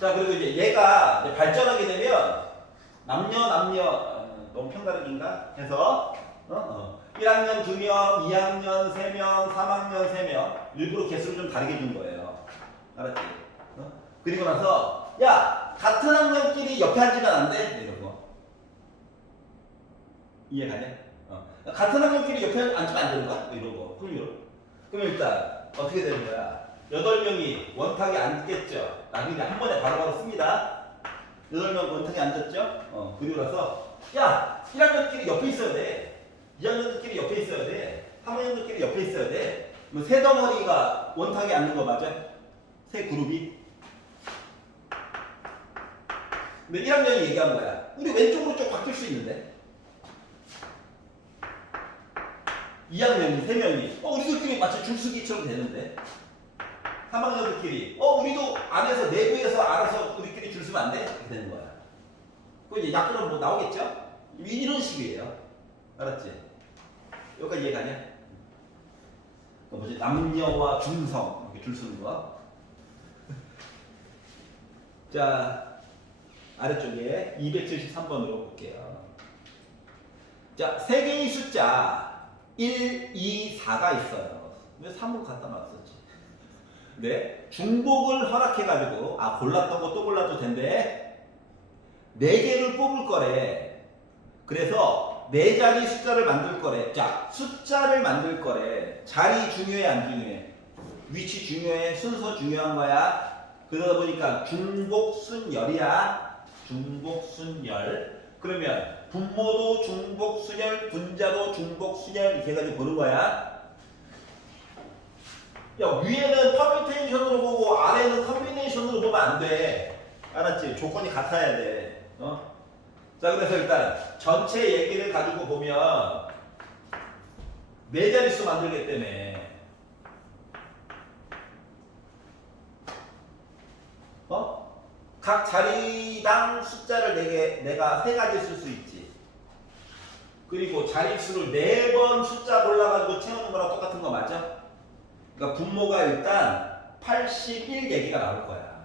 자, 그리고 이제 얘가 이제 발전하게 되면 남녀 너무 편가르기인가? 해서 1학년 2명, 2학년 3명, 3학년 3명 일부러 개수를 좀 다르게 준 거예요. 알았지? 그리고 나서 야, 같은 학년끼리 옆에 앉으면 안 돼? 이런 거. 이해가냐? 같은 학년끼리 옆에 앉으면 안 되는 거야? 이런 거. 확률. 그럼 일단 어떻게 되는 거야? 8명이 원탁에 앉겠죠? 나중에 한 번에 바로바로 씁니다. 8명 원탁에 앉았죠? 그리고 나서 야, 1학년끼리 옆에 있어야 돼. 2학년들끼리 옆에 있어야 돼. 3학년들끼리 옆에 있어야 돼. 뭐 세 덩어리가 원탁에 앉는 거 맞아? 세 그룹이. 근데 1학년이 얘기한 거야. 우리 왼쪽으로 좀 바뀔 수 있는데. 2학년이 3명이 우리들끼리 마치 줄서기처럼 되는데. 3학년들끼리 우리도 안에서 내부에서 알아서 우리끼리 줄 서면 안 돼? 이렇게 되는 거야. 그 이제 약분은 뭐 나오겠죠? 이런 식이에요. 알았지? 여기까지 이해가냐? 뭐지? 남녀와 중성 이렇게 줄 서는 거. 자, 아래쪽에 273번으로 볼게요. 자, 세 개의 숫자 1, 2, 4가 있어요. 왜 3을 갖다 놨었지? 네, 중복을 허락해가지고 골랐던 거 또 골라도 된대. 4개를 뽑을 거래. 그래서 4자리 숫자를 만들 거래. 자, 숫자를 만들 거래. 자리 중요해 안 중요해? 위치 중요해? 순서 중요한 거야. 그러다 보니까 중복순열이야. 중복순열. 그러면 분모도 중복 순열, 분자도 중복 순열 이렇게 해가지고 보는 거야. 야, 위에는 퍼뮤테이션으로 보고 아래는 컨비네이션으로 보면 안 돼. 알았지? 조건이 같아야 돼. 자, 그래서 일단 전체 얘기를 가지고 보면 네 자릿수 만들기 때문에 각 자리당 숫자를 내가 세 가지 쓸 수 있지. 그리고 자릿수를 4번 숫자 골라가지고 채우는 거랑 똑같은 거 맞죠? 그러니까 분모가 일단 81 얘기가 나올 거야.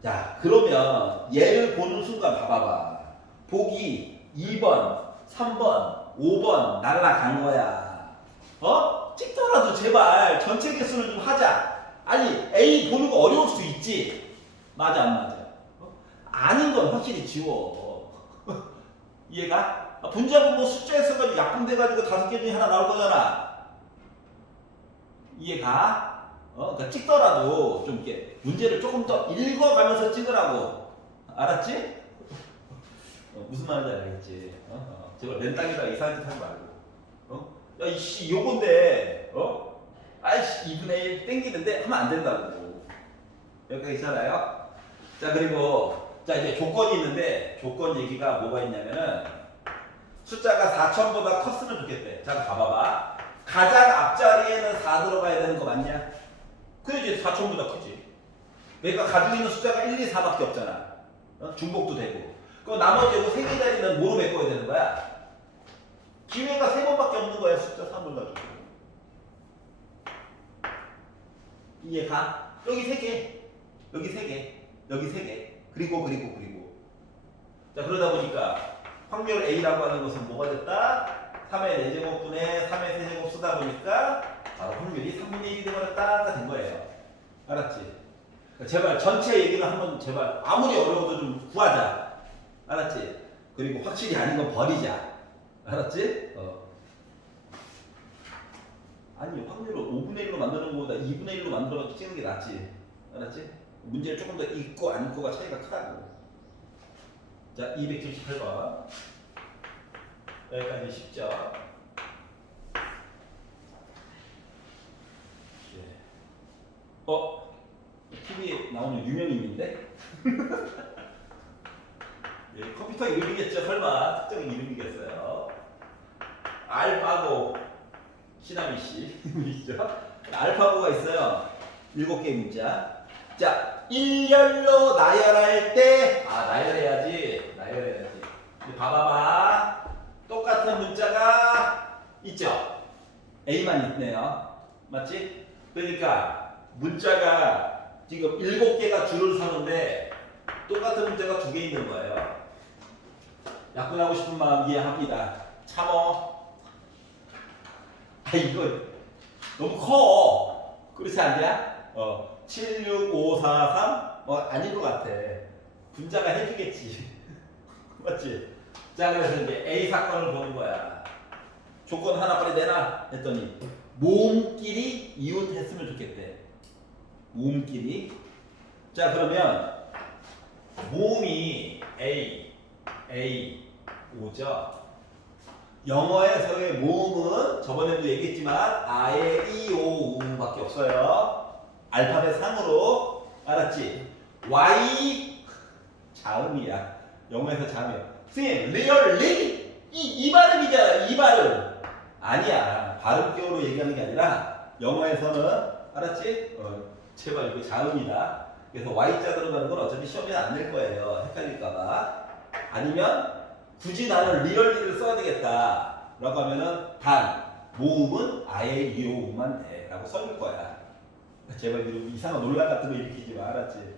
자, 그러면 얘를 보는 순간 봐봐봐. 보기 2번, 3번, 5번 날라간 거야. 찍더라도 제발 전체 개수를 좀 하자. 아니, A 보는 거 어려울 수 있지. 맞아, 안 맞아? 아닌 건 확실히 지워. 이해가? 분자분 뭐 숫자에 써가지고 약분돼가지고 5개 중에 하나 나올 거잖아. 이해가? 그러니까 찍더라도 좀 이렇게 문제를 조금 더 읽어가면서 찍으라고. 알았지? 무슨 말인지 알겠지? 제발 맨땅에다 이상한 짓 하지 말고. 야, 이씨, 요건데, 아이씨, 2분의 1 땡기는데 하면 안 된다고. 여기까지 있잖아요? 자, 그리고, 자, 이제 조건이 있는데, 조건 얘기가 뭐가 있냐면은, 숫자가 4,000보다 컸으면 좋겠대. 자, 봐봐봐. 가장 앞자리에는 4 들어가야 되는 거 맞냐? 그래야지 4,000보다 크지. 그러니까 가지고 있는 숫자가 1, 2, 4밖에 없잖아. 중복도 되고. 그럼 나머지 요거 3개 자리는 뭐로 메꿔야 되는 거야? 기회가 3번밖에 없는 거야. 숫자 3을 가지고. 이해가? 여기 3개. 여기 3개. 여기 3개. 그리고. 자, 그러다 보니까 확률 A라고 하는 것은 뭐가 됐다? 3의 4제곱분의 3의 세제곱 쓰다 보니까 바로 확률이 3분의 1이 되버렸다가 된 거예요. 알았지? 제발 전체 얘기를 한번 제발 아무리 어려워도 좀 구하자. 알았지? 그리고 확실히 아닌 건 버리자. 알았지? 아니, 확률을 5분의 1로 만드는 것보다 2분의 1로 만들어서 찍는 게 낫지. 알았지? 문제를 조금 더 읽고 안 읽고가 차이가 크다고. 자, 278번. 여기까지 쉽죠? TV에 나오는 유명인인데? 예, 컴퓨터 이름이겠죠? 설마 특정인 이름이겠어요? 알파고 시나미씨 이죠? 알파고가 있어요. 7개 문자. 자, 일렬로 나열할 때 나열해야지. 근데 봐봐봐. 똑같은 문자가 있죠? A만 있네요. 맞지? 그러니까 문자가 지금 7개가 줄을 서는데 똑같은 문자가 2개 있는 거예요. 약분하고 싶은 마음 이해합니다. 참어. 이거 너무 커. 그렇지 않냐? 7, 6, 5, 4, 3? 아닐 것 같아. 분자가 해주겠지. 맞지? 자, 그래서 이제 A 사건을 보는 거야. 조건 하나 빨리 내놔 했더니 모음끼리 이웃했으면 좋겠대. 모음끼리. 자, 그러면 모음이 A, O죠. 영어에서의 모음은 저번에도 얘기했지만 아에, 이, 오, 우밖에 없어요. 알파벳 상으로. 알았지? Y 자음이야. 영어에서 자음이야. 선생님, 리얼리? 이 발음이잖아. 이 발음. 아니야. 발음 기호로 얘기하는 게 아니라 영어에서는 알았지? 제발 이거 자음이다. 그래서 Y자 들어가는 건 어차피 시험에 안 낼 거예요. 헷갈릴까봐. 아니면 굳이 나는 리얼리를 써야 되겠다 라고 하면은 단 모음은 아예 이오만 돼 라고 써줄 거야. 제발 이상한 논란 같은 거 일으키지 마. 알았지?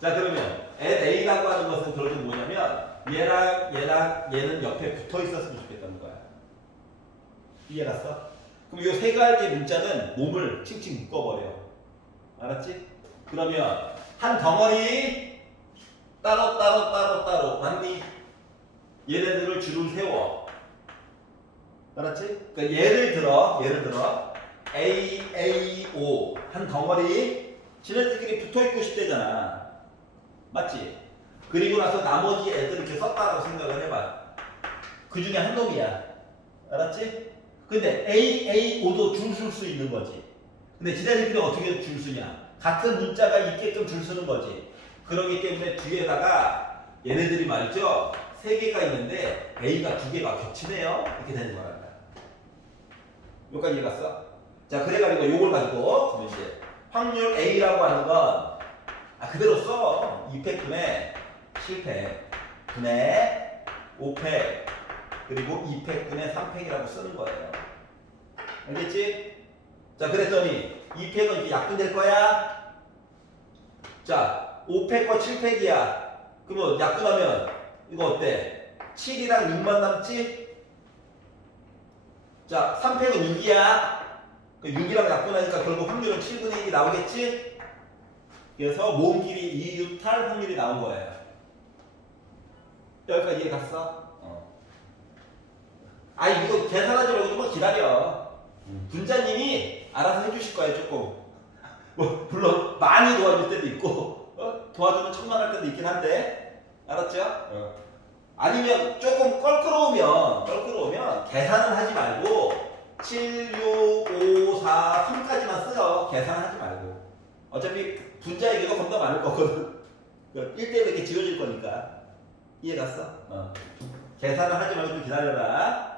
자, 그러면 A라고 하는 것은 그렇게 뭐냐면 얘랑 얘는 옆에 붙어 있었으면 좋겠다는 거야. 이해갔어? 그럼 이 세 가지 문자는 몸을 칭칭 묶어버려. 알았지? 그러면 한 덩어리 따로 맞니? 얘네들을 줄을 세워. 알았지? 그러니까 예를 들어 A, O 한 덩어리 지네들끼리 붙어있고 싶대잖아. 맞지? 그리고 나서 나머지 애들 이렇게 썼다라고 생각을 해봐. 그 중에 한 놈이야. 알았지? 근데 AAO도 줄 쓸 수 있는 거지. 근데 지단일비는 어떻게 줄 쓰냐? 같은 문자가 있게끔 줄 쓰는 거지. 그러기 때문에 뒤에다가 얘네들이 말이죠. 세 개가 있는데 A가 두 개가 겹치네요. 이렇게 되는 거란다. 여기까지 이해갔어? 자, 그래가지고 요걸 가지고 그러면 이제 확률 A라고 하는 건 그대로 써. 2팩 분의 7팩 분의 5팩 그리고 2팩 분의 3팩이라고 쓰는 거예요. 알겠지? 자, 그랬더니 2팩은 이렇게 약분될 거야. 자, 5팩과 7팩이야. 그러면 약분하면 이거 어때? 7이랑 6만 남지? 자, 3팩은 6이야. 6이랑 약분하니까 결국 확률은 7분의 1이 나오겠지? 그래서 모음 길이 2, 6, 탈 확률이 나온 거예요. 여기까지 이해 갔어? 아니, 이거 계산하지 말고 좀만 기다려. 분자님이 알아서 해주실 거예요, 조금. 뭐, 물론 많이 도와줄 때도 있고, 도와주면 천만할 때도 있긴 한데, 알았죠? 아니면 조금 껄끄러우면 계산은 하지 말고 7, 6, 5, 4, 3까지만 써요. 계산하지 말고. 어차피 분자 얘기가 겁나 많을 거거든. 1대1 이렇게 지워질 거니까. 이해 갔어? 계산을 하지 말고 좀 기다려라.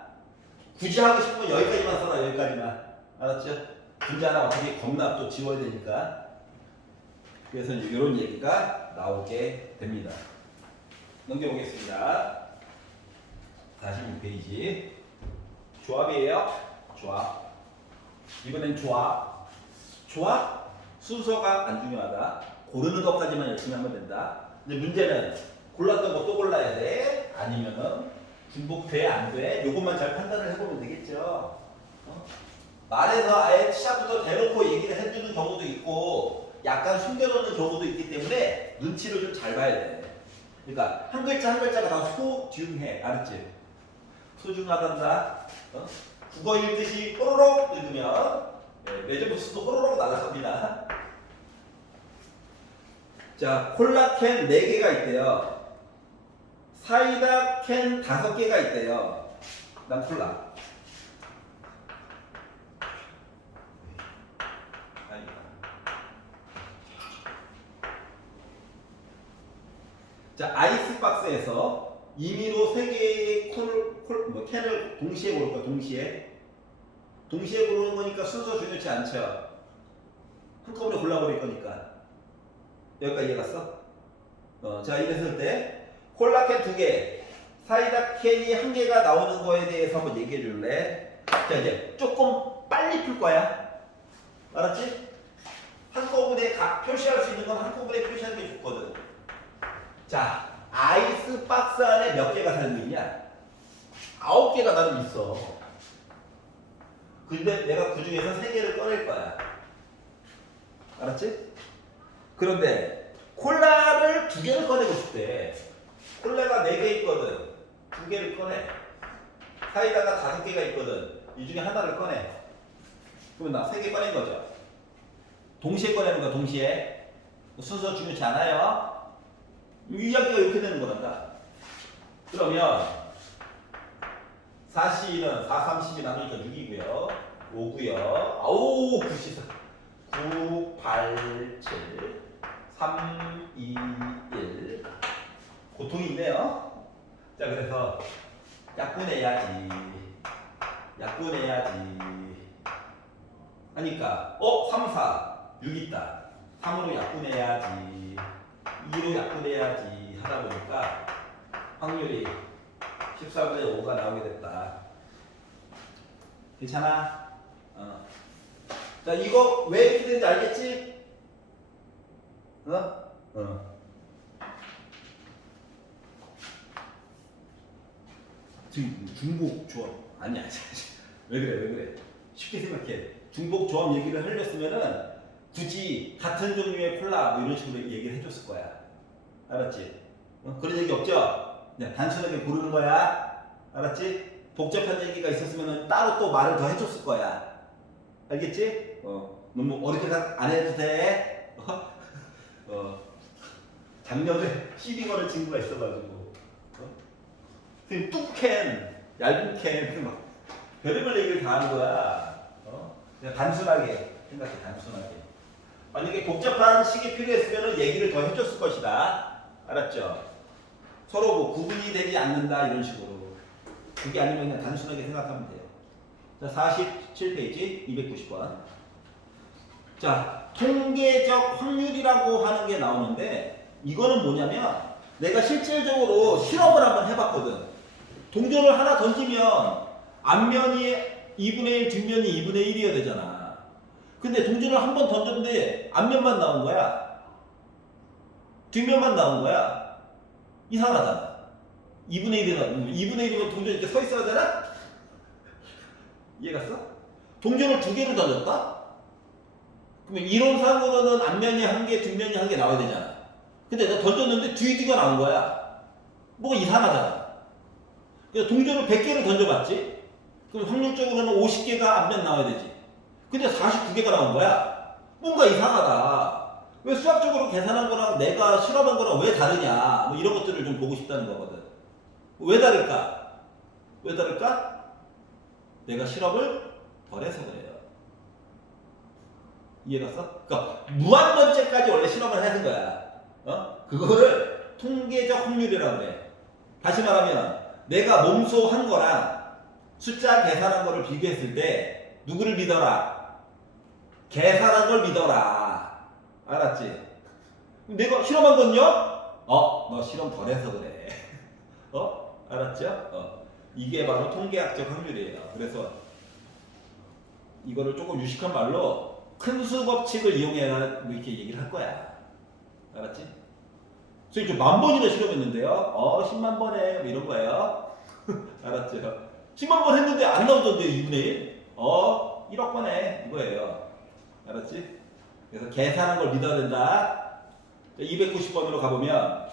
굳이 하고 싶으면 여기까지만 써라. 여기까지만. 알았죠? 분자 하나 어떻게 겁나 또 지워야 되니까. 그래서 이제 이런 얘기가 나오게 됩니다. 넘겨보겠습니다. 46페이지. 조합이에요. 조합. 이번엔 조합. 조합? 순서가 안 중요하다. 고르는 것까지만 열심히 하면 된다. 근데 문제는 골랐던 거 또 골라야 돼. 아니면은 중복돼 안 돼. 요것만 잘 판단을 해보면 되겠죠. 말에서 아예 시작부터 대놓고 얘기를 해주는 경우도 있고 약간 숨겨놓는 경우도 있기 때문에 눈치를 좀 잘 봐야 돼. 그러니까 한 글자 한 글자가 다 소중해. 알았지? 소중하단다. 국어 읽듯이 호로록 읽으면 매점부스도 호로록 날아갑니다. 자, 콜라캔 4개가 있대요. 사이다 캔 5개가 있대요. 난 콜라. 자, 아이스박스에서 임의로 3개의 캔을 동시에 고를 거야. 동시에 고르는 거니까 순서 중요치 않죠. 한꺼번에 골라버릴 거니까. 여기까지 이해갔어? 자, 이랬을 때 콜라캔 2개, 사이다 캔이 1개가 나오는 거에 대해서 한번 얘기해 줄래? 자, 이제 조금 빨리 풀 거야. 알았지? 한꺼번에 표시할 수 있는 건 한꺼번에 표시하는 게 좋거든. 자, 아이스박스 안에 몇 개가 살고 있냐? 9개가 나는 있어. 근데 내가 그 중에서 3개를 꺼낼 거야. 알았지? 그런데 콜라를 2개를 꺼내고 싶대. 콜라가 4개 있거든. 2개를 꺼내. 사이다가 5개가 있거든. 이 중에 하나를 꺼내. 그러면 나 3개 꺼낸 거죠. 동시에 꺼내는 거야, 동시에. 순서 중요치 않아요. 이 이야기가 이렇게 되는 거란다. 그러면 4C는 4, 30이 나누니까 6이고요. 5고요. 아우 9C 9, 8, 7, 3, 2, 1. 고통이 있네요. 자, 그래서 약분해야지. 하니까 3, 4, 6 있다. 3으로 약분해야지. 2로 약분해야지 하다 보니까 확률이 14분의 5가 나오게 됐다. 괜찮아? 자, 이거 왜 이렇게 되는지 알겠지? 지금 중복 조합 아니야. 왜 그래? 쉽게 생각해. 중복 조합 얘기를 하렸으면은 굳이 같은 종류의 콜라 뭐 이런 식으로 얘기를 해줬을 거야. 알았지? 그런 얘기 없죠? 그냥 단순하게 고르는 거야. 알았지? 복잡한 얘기가 있었으면 따로 또 말을 더 해줬을 거야. 알겠지? 너무 어렵게 생각 안 해도 돼. 작년에 CD 거는 친구가 있어가지고 선생님 뚱캔, 얇은 캔, 막 별의별 얘기를 다 하는 거야. 그냥 단순하게 생각해, 단순하게. 만약에 복잡한 식이 필요했으면 얘기를 더 해줬을 것이다. 알았죠? 서로 뭐 구분이 되지 않는다 이런 식으로. 그게 아니면 그냥 단순하게 생각하면 돼요. 자, 47페이지 290번. 자, 통계적 확률이라고 하는 게 나오는데 이거는 뭐냐면 내가 실질적으로 실험을 한번 해봤거든. 동전을 하나 던지면 앞면이 2분의 1, 뒷면이 2분의 1이어야 되잖아. 근데 동전을 한 번 던졌는데 앞면만 나온 거야. 뒷면만 나온 거야. 이상하잖아. 2분의 1이면 동전이 이렇게 서 있어야 되나? 이해갔어? 동전을 두 개를 던졌다? 그러면 이론상으로는 앞면이 한 개, 뒷면이 한 개 나와야 되잖아. 근데 내가 던졌는데 뒤가 나온 거야. 뭐가 이상하잖아. 그래서 동전을 100개를 던져봤지? 그럼 확률적으로는 50개가 앞면 나와야 되지. 근데 49개가 나온 거야. 뭔가 이상하다. 왜 수학적으로 계산한 거랑 내가 실험한 거랑 왜 다르냐. 뭐 이런 것들을 좀 보고 싶다는 거거든. 왜 다를까? 왜 다를까? 내가 실험을 덜 해서 그래요. 이해갔어? 그러니까 무한번째까지 원래 실험을 해는 거야. 그거를 통계적 확률이라고 그래. 다시 말하면 내가 몸소 한 거랑 숫자 계산한 거를 비교했을 때 누구를 믿어라? 계산한 걸 믿어라. 알았지? 내가 실험한 건요? 너 실험 덜 해서 그래. 알았죠? 이게 바로 통계학적 확률이에요. 그래서 이거를 조금 유식한 말로 큰 수 법칙을 이용해라 뭐 이렇게 얘기를 할 거야. 알았지? 선생님 저 10,000번이나 실험했는데요. 10만 번에 뭐 이런 거예요. 알았죠? 10만 번 했는데 안 나오던데 2분의 1? 1억 번에 이거예요. 알았지? 그래서 계산한 걸 믿어야 된다. 290번으로 가보면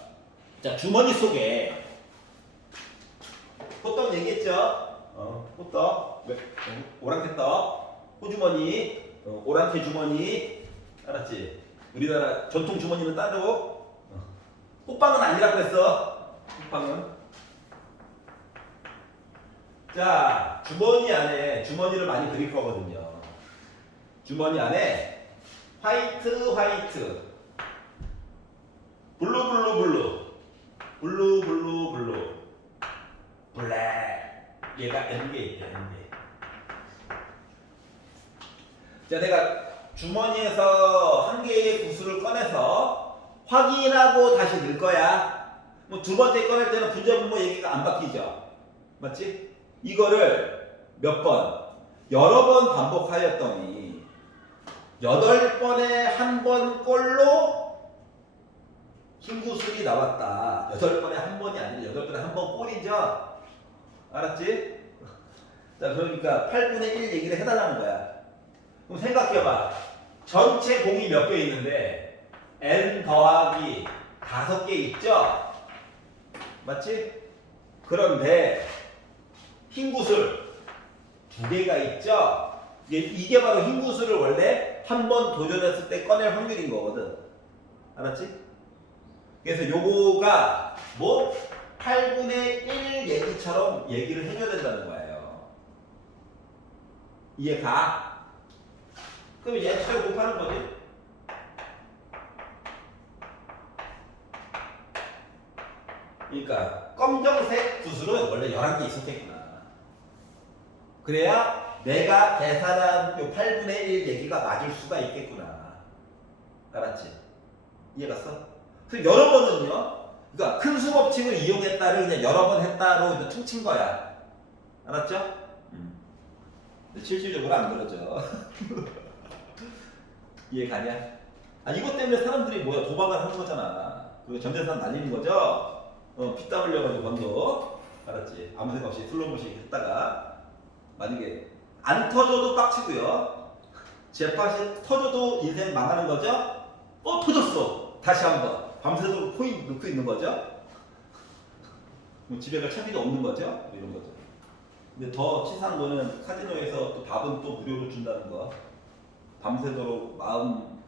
자 주머니 속에 호떡 얘기했죠? 호떡 오랑캐 떡 호주머니 오랑캐 주머니 알았지? 우리나라 전통 주머니는 따로 호빵은 아니라고 그랬어. 호빵은 자 주머니 안에 주머니를 많이 그릴 거거든요. 주머니 안에 화이트 블루 블랙 얘가 N개 있다. N개. 자 내가 주머니에서 한 개의 구슬을 꺼내서 확인하고 다시 넣을 거야. 뭐 두 번째 꺼낼 때는 분자분모 얘기가 안 바뀌죠. 맞지? 이거를 몇 번? 여러 번 반복하였더니 8번에 한 번 꼴로 흰 구슬이 나왔다. 8번에 한 번이 아니라 8번에 한 번 꼴이죠. 알았지? 자 그러니까 8분의 1 얘기를 해달라는 거야. 그럼 생각해봐. 전체 공이 몇 개 있는데 n 더하기 5개 있죠? 맞지? 그런데 흰 구슬 2개가 있죠? 이게 바로 흰 구슬을 원래 한 번 도전했을 때 꺼낼 확률인 거거든. 알았지? 그래서 요거가 뭐 8분의 1 얘기처럼 얘기를 해줘야 된다는 거예요. 이해가? 그럼 이제 x를 곱하는 거지. 그러니까 검정색 구슬은 원래 11개 있었겠구나. 그래야 내가 계산한 요 8분의 1 얘기가 맞을 수가 있겠구나. 알았지? 이해갔어? 그래서 여러 번은요. 그러니까 큰 수 법칙을 이용했다를 그냥 여러 번 했다로 이제 퉁친 거야. 알았죠? 근데 실질적으로 안 그러죠. 이해 가냐? 이것 때문에 사람들이 뭐야 도박을 하는 거잖아. 그리고 전재산 날리는 거죠. 피땀 흘려가지고 번도. 알았지? 아무 생각 없이 슬로모시 했다가 만약에 안 터져도 빡치고요. 제팟이 터져도 인생 망하는 거죠. 터졌어. 다시 한번 밤새도록 코인 넣고 있는 거죠. 뭐 집에 갈 차비도 없는 거죠. 뭐 이런 거죠. 근데 더 치사한 거는 카지노에서 또 밥은 또 무료로 준다는 거. 밤새도록 마음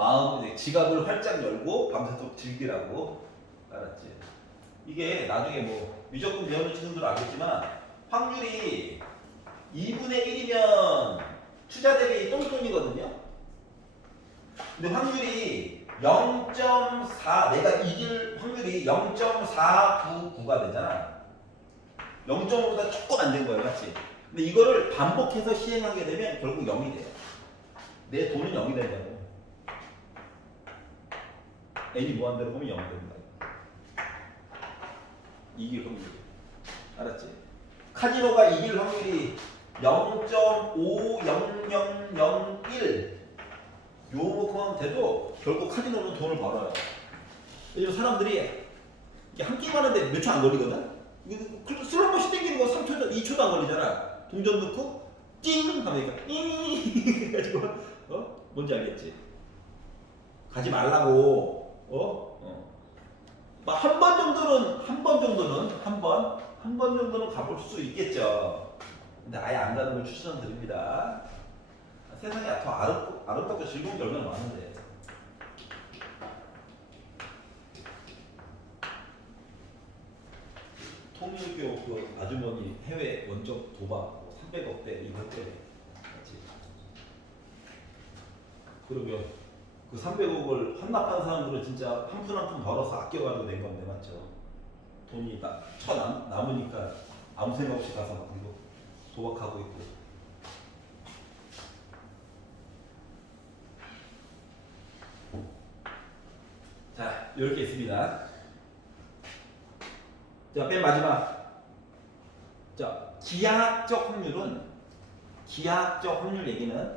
마음 이제 지갑을 활짝 열고 밤새도록 즐기라고. 알았지? 이게 나중에 뭐 미적분 배우는 친구들 알겠지만 확률이 2분의 1이면 투자 대비 똥돈이거든요. 근데 확률이 0.4 내가 이길 확률이 0.499가 되잖아. 0.5보다 조금 안 된 거예요, 맞지? 근데 이거를 반복해서 시행하게 되면 결국 0이 돼요. 내 돈은 0이 된다고. n이 무한대로 보면 0이 된다. 이길 확률이. 알았지? 카지노가 이길 확률이 0.50001 요만큼 돼도 결국 카지노는 돈을 벌어요. 왜냐면 사람들이 이게 한 게임 하는데 몇 초 안 걸리거든? 술 한 번씩 땡기는 거 3초, 2초도 안 걸리잖아. 동전 넣고 띵! 하면 띵! 해가지고 뭔지 알겠지? 가지 말라고. 한 번 정도는 가볼 수 있겠죠. 근데 아예 안 가는 걸 추천드립니다. 세상에 더 아름답고 즐거운 게 얼마나 많은데. 통일교 그 아주머니 해외 원적 도박 300억대 이것 때문에 맞지? 그러면 그 300억을 환납한 사람들은 진짜 한 푼 한 푼 벌어서 아껴가지고 낸 건데 맞죠? 돈이 남으니까 아무 생각 없이 가서 막 이거 도박하고 있고. 자, 이렇게 있습니다. 자, 맨 마지막. 자, 기하학적 확률 얘기는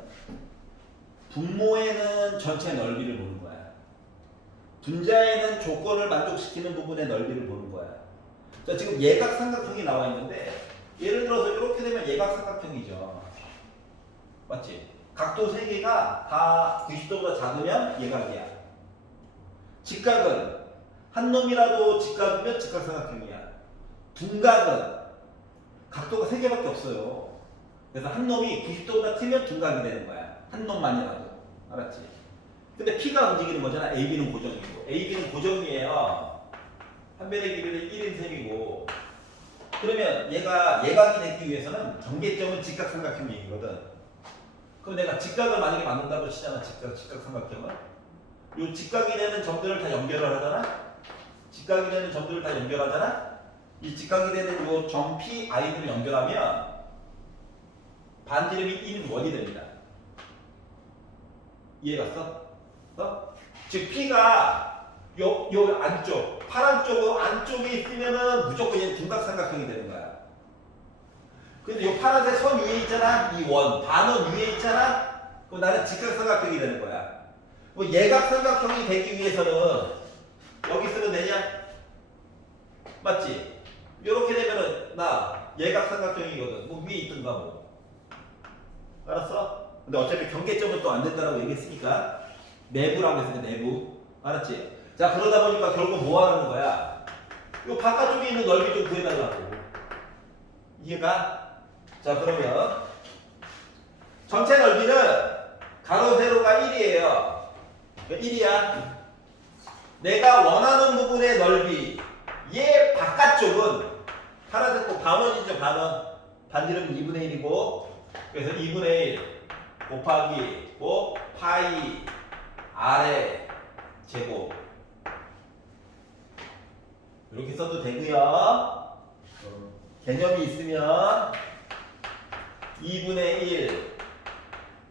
분모에는 전체 넓이를 보는 거야. 분자에는 조건을 만족시키는 부분의 넓이를 보는 거야. 자, 지금 예각삼각형이 나와 있는데 예를 들어서 이렇게 되면 예각삼각형이죠. 맞지? 각도 3개가 다 90도보다 작으면 예각이야. 직각은 한 놈이라도 직각이면 직각삼각형이야. 둔각은 각도가 3개밖에 없어요. 그래서 한 놈이 90도보다 크면 둔각이 되는 거야. 한 놈만이라도. 알았지? 근데 P가 움직이는 거잖아. AB는 고정이고. AB는 고정이에요. 한 변의 길이는 1인 셈이고. 그러면 얘가 예각이 되기 위해서는 경계점은 직각삼각형이거든. 그럼 내가 직각을 만약에 만든다고 치잖아. 직각삼각형을. 요 직각이 되는 점들을 다 연결을 하잖아. 직각이 되는 점들을 다 연결하잖아. 이 직각이 되는 요 점 P, I를 연결하면 반지름이 1원이 됩니다. 이해갔어? 즉 P가 요 안쪽, 파란 쪽 안쪽에 있으면은 무조건 얘는 둔각삼각형이 되는 거야. 근데 요 파란색 선 위에 있잖아. 이 원, 반원 위에 있잖아. 그럼 나는 직각삼각형이 되는 거야. 뭐 예각삼각형이 되기 위해서는 여기 쓰면 되냐? 맞지? 요렇게 되면은 나 예각삼각형이거든. 뭐 위에 있든가 뭐. 알았어? 근데 어차피 경계점은 또 안 된다라고 얘기했으니까 내부라고 했으니까 내부. 알았지? 자, 그러다 보니까 결국 뭐 하는 거야? 요 바깥쪽에 있는 넓이 좀 구해달라고. 이해가? 자, 그러면 전체 넓이는 가로 세로가 1이에요. 1이야. 내가 원하는 부분의 넓이 얘 바깥쪽은 파란색 꼭 반원이죠. 반원. 반지름은 2분의 1이고 그래서 2분의 1 곱하기 파이 아래 제곱 이렇게 써도 되고요. 개념이 있으면 2분의 1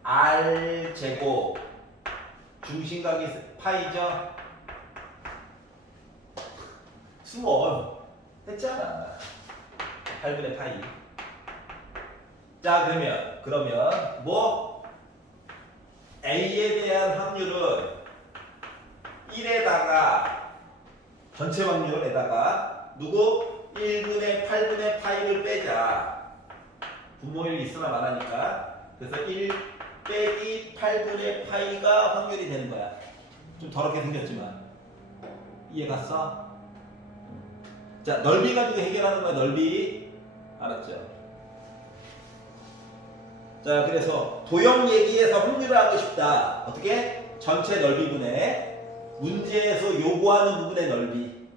R 제곱 중심각이 파이죠. 수원 했잖아. 8분의 파이. 자, 그러면 뭐 A에 대한 확률은 1에다가 전체 확률에다가 누구 1분의 8분의 파이를 빼자. 분모율이 있으나 말하니까. 그래서 1 빼기 8분의 파이가 확률이 되는 거야. 좀 더럽게 생겼지만 이해 갔어? 자, 넓이 가지고 해결하는 거야. 넓이. 알았죠? 자, 그래서 도형 얘기에서 확률을 하고 싶다. 어떻게? 전체 넓이분의 문제에서 요구하는 부분의 넓이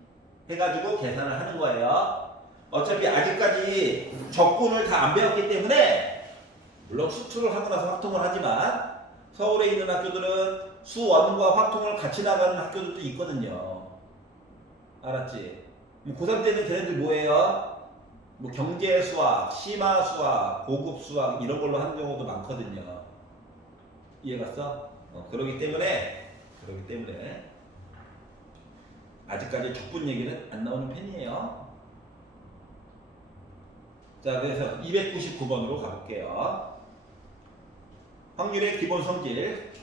해가지고 계산을 하는 거예요. 어차피 아직까지 적분을 다 안 배웠기 때문에 물론 수투를 하고 나서 확통을 하지만 서울에 있는 학교들은 수원과 확통을 같이 나가는 학교들도 있거든요. 알았지? 고3 때는 걔네들 뭐예요? 뭐 경제 수학, 심화 수학, 고급 수학 이런 걸로 하는 경우도 많거든요. 이해갔어? 그러기 때문에 아직까지 적분 얘기는 안 나오는 편이에요. 자, 그래서 299번으로 가볼게요. 확률의 기본 성질.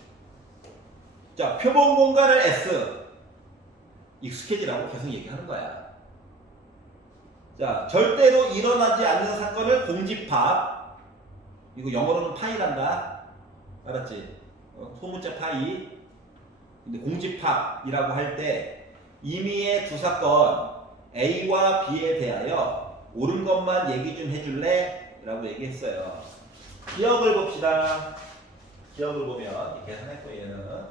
자, 표본 공간을 S. 익숙해지라고 계속 얘기하는 거야. 자, 절대로 일어나지 않는 사건을 공집합. 이거 영어로는 파이란다. 알았지? 소문자 파이. 근데 공집합이라고 할 때 임의의 두 사건 A와 B에 대하여 옳은 것만 얘기 좀 해줄래? 라고 얘기했어요. 기억을 봅시다. 기억을 보면 계산했고 얘는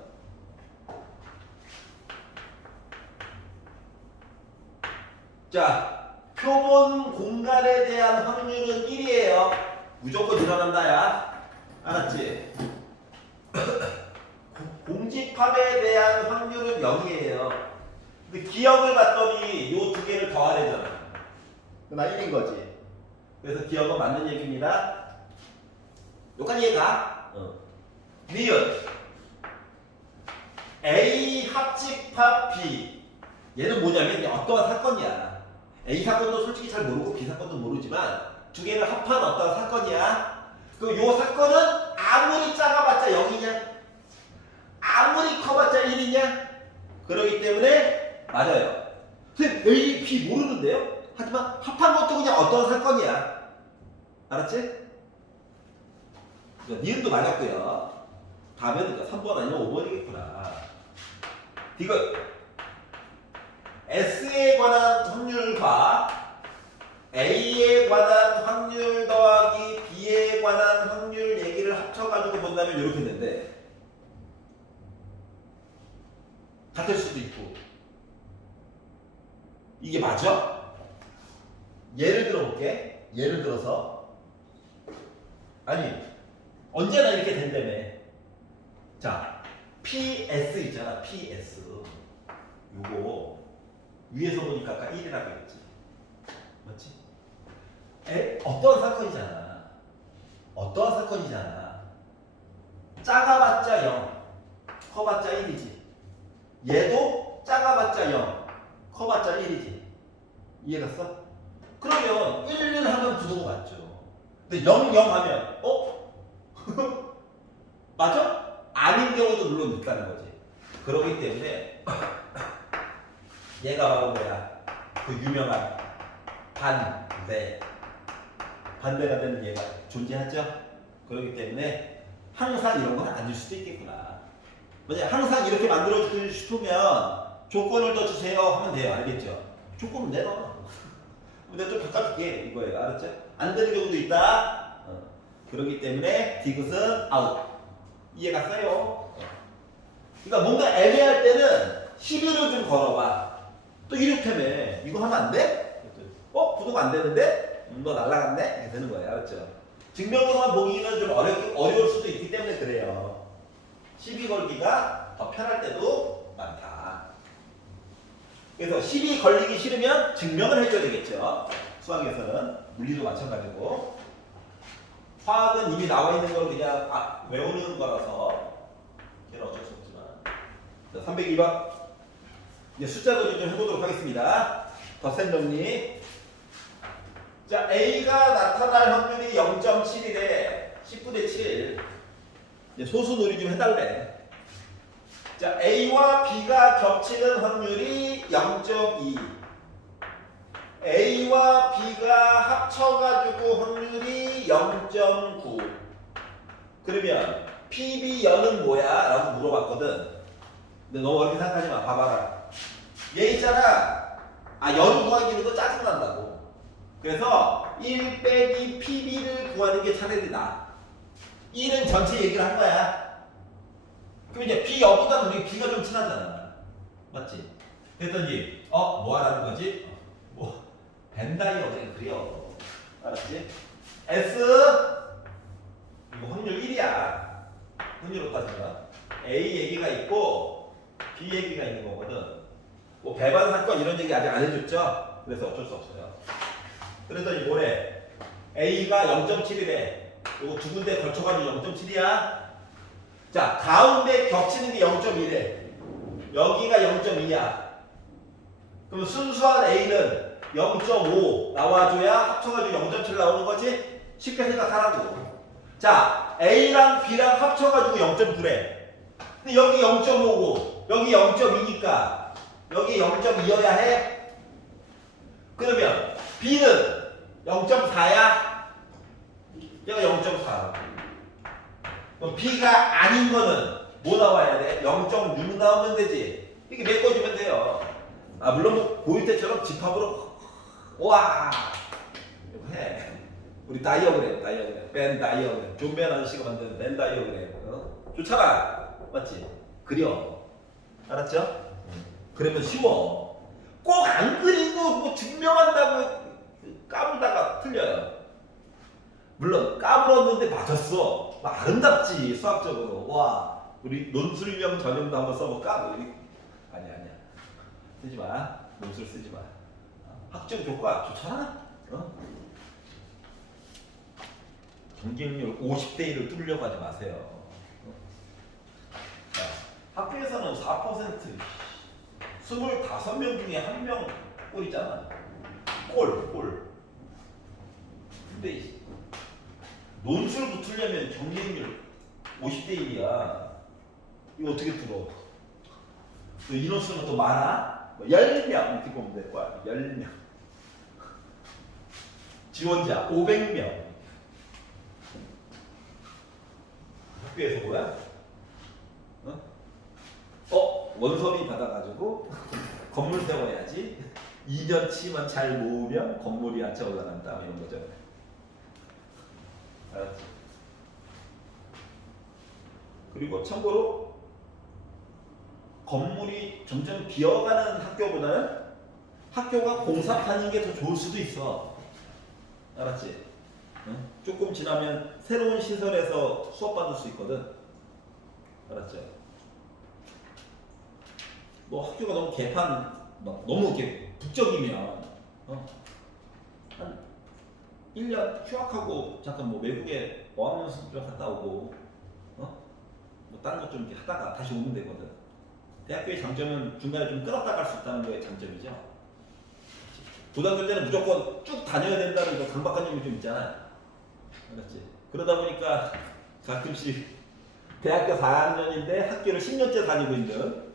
자, 표본 공간에 대한 확률은 1이에요. 무조건 일어난다야. 알았지? 공집합에 대한 확률은 0이에요. 근데 기억을 봤더니 요 두 개를 더하래잖아. 그럼 1인 거지. 그래서 기억은 맞는 얘기입니다. 여기까지 이해가? 니은 A 합집합 B. 얘는 뭐냐면 어떠한 사건이야. A 사건도 솔직히 잘 모르고 B 사건도 모르지만 두 개를 합한 어떠한 사건이야. 그 요 사건은 아무리 작아봤자 0이냐? 아무리 커봤자 1이냐? 그러기 때문에 맞아요. 선생님 A, B 모르는데요? 하지만 합한 것도 그냥 어떤 사건이야. 알았지? 니은도 맞았고요. 답은 3번 아니면 5번이겠구나. 이거 S에 관한 확률과 A에 관한 확률 더하기 B에 관한 확률 얘기를 합쳐가지고 본다면 이렇게 되는데 같을 수도 있고 이게 맞아? 예를 들어볼게. 예를 들어서 아니 언제나 이렇게 된다며. 자, PS 있잖아. PS 요거 위에서 보니까 아까 1이라고 했지. 맞지? 어떤 사건이잖아. 어떤 사건이잖아. 작아봤자 0, 커봤자 1이지. 얘도 작아봤자 0, 커봤자 1이지. 이해갔어? 그러면 1, 1 하면 부동호 맞죠. 근데 0, 0 하면 맞아? 아닌 경우도 물론 있다는 거지. 그러기 때문에 얘가 바로 뭐야? 그 유명한 반대가 되는 얘가 존재하죠. 그렇기 때문에 항상 이런 건 아닐 수도 있겠구나. 만약 항상 이렇게 만들어주고 싶으면 조건을 더 주세요 하면 돼요. 알겠죠? 조건은 내놔. 내가 좀 바꿔줄게 이거예요. 알았죠? 안 되는 경우도 있다. 그렇기 때문에 디귿은 아웃. 이해갔어요? 그러니까 뭔가 애매할 때는 시비를 좀 걸어봐. 또 이렇다며 이거 하면 안 돼? 부동 안 되는데? 너 날라갔네? 이렇게 되는 거예요. 알았죠? 증명으로만 보기는 좀 어려울 수도 있기 때문에 그래요. 시비 걸기가 더 편할 때도 많다. 그래서 시비 걸리기 싫으면 증명을 해줘야 되겠죠. 수학에서는 물리도 마찬가지고. 화학은 이미 나와 있는 걸 그냥 외우는 거라서 걔는 어쩔 수 없지만. 자, 302번. 이제 숫자들을 좀 해보도록 하겠습니다. 덧셈 정리. 자, A가 나타날 확률이 0.7이래. 10분의 7. 이제 소수놀이 좀 해달래. 자, A와 B가 겹치는 확률이 0.2. A와 B가 합쳐가지고 확률이 0.9. 그러면 PB연은 뭐야? 라고 물어봤거든. 근데 너무 어렵게 생각하지 마. 봐봐라. 얘 있잖아. 연을 구하기로도 짜증난다고. 그래서 1 빼기 PB를 구하는 게 차라리 나아. 1은 전체 얘기를 한 거야. 그럼 이제 B 여보다는 우리 B가 좀 친하잖아. 맞지? 그랬더니 뭐 하라는 거지? 벤다이어그램 그려. 알았지? S 이거 확률 1이야. 확률로 따지면 A 얘기가 있고 B 얘기가 있는 거거든. 뭐 배반 사건 이런 얘기 아직 안 해줬죠? 그래서 어쩔 수 없어요. 그랬더니 뭐래? A가 0.7이래. 이거 두 군데 걸쳐가지고 0.7이야. 자, 가운데 겹치는 게 0.1이래. 여기가 0.2야. 그럼 순수한 A는 0.5 나와줘야 합쳐가지고 0.7 나오는 거지? 쉽게 생각하라고. 자, A랑 B랑 합쳐가지고 0.9래. 근데 여기 0.5고 여기 0.2니까 여기 0.2여야 해? 그러면 B는 0.4야? 얘가 0.4. 그럼 B가 아닌 거는 뭐 나와야 돼? 0.6 나오면 되지. 이렇게 메꿔주면 돼요. 물론 뭐 보일 때처럼 집합으로 와 이거 해. 우리 다이어그램, 벤 다이어그램. 존 벤 아저씨가 만든 벤 다이어그램. 좋잖아. 맞지? 그려. 알았죠? 그러면 쉬워. 꼭 안 그리고 뭐 증명한다고 까불다가 틀려요. 물론 까불었는데 맞았어. 막 아름답지 수학적으로. 와 우리 논술명 전형도 한번 써볼까? 아니야. 쓰지 마. 논술 쓰지 마. 학점 교과 좋잖아. 경쟁률 50대 1을 뚫으려고 하지 마세요. 자, 학교에서는 4% 25명 중에 1명 꼴이잖아. 꼴. 근데 논술 붙으려면 경쟁률 50대 1이야. 이거 어떻게 풀어? 인원수는 또 많아? 10명 이렇게 보면 될 거야. 10명. 지원자 500명. 학교에서 뭐야? 원서비 받아가지고 건물 세워야지. 2년 치만 잘 모으면 건물이 한 채 올라간다. 이런 거죠. 알았지? 그리고 참고로 건물이 점점 비어가는 학교보다는 학교가 공사판인 게 더 좋을 수도 있어. 알았지? 응? 조금 지나면 새로운 시설에서 수업 받을 수 있거든. 알았죠? 뭐 학교가 너무 개판, 너무 이렇게 북적이면 한 1년 휴학하고 잠깐 뭐 외국에 어학연수 좀 갔다 오고 뭐 다른 것 좀 이렇게 하다가 다시 오면 되거든. 대학교의 장점은 중간에 좀 끌었다 갈 수 있다는 게 장점이죠. 고등학교 때는 무조건 쭉 다녀야 된다는 그 강박관념이 좀 있잖아. 알았지? 그러다 보니까 가끔씩 대학교 4학년인데 학교를 10년째 다니고 있는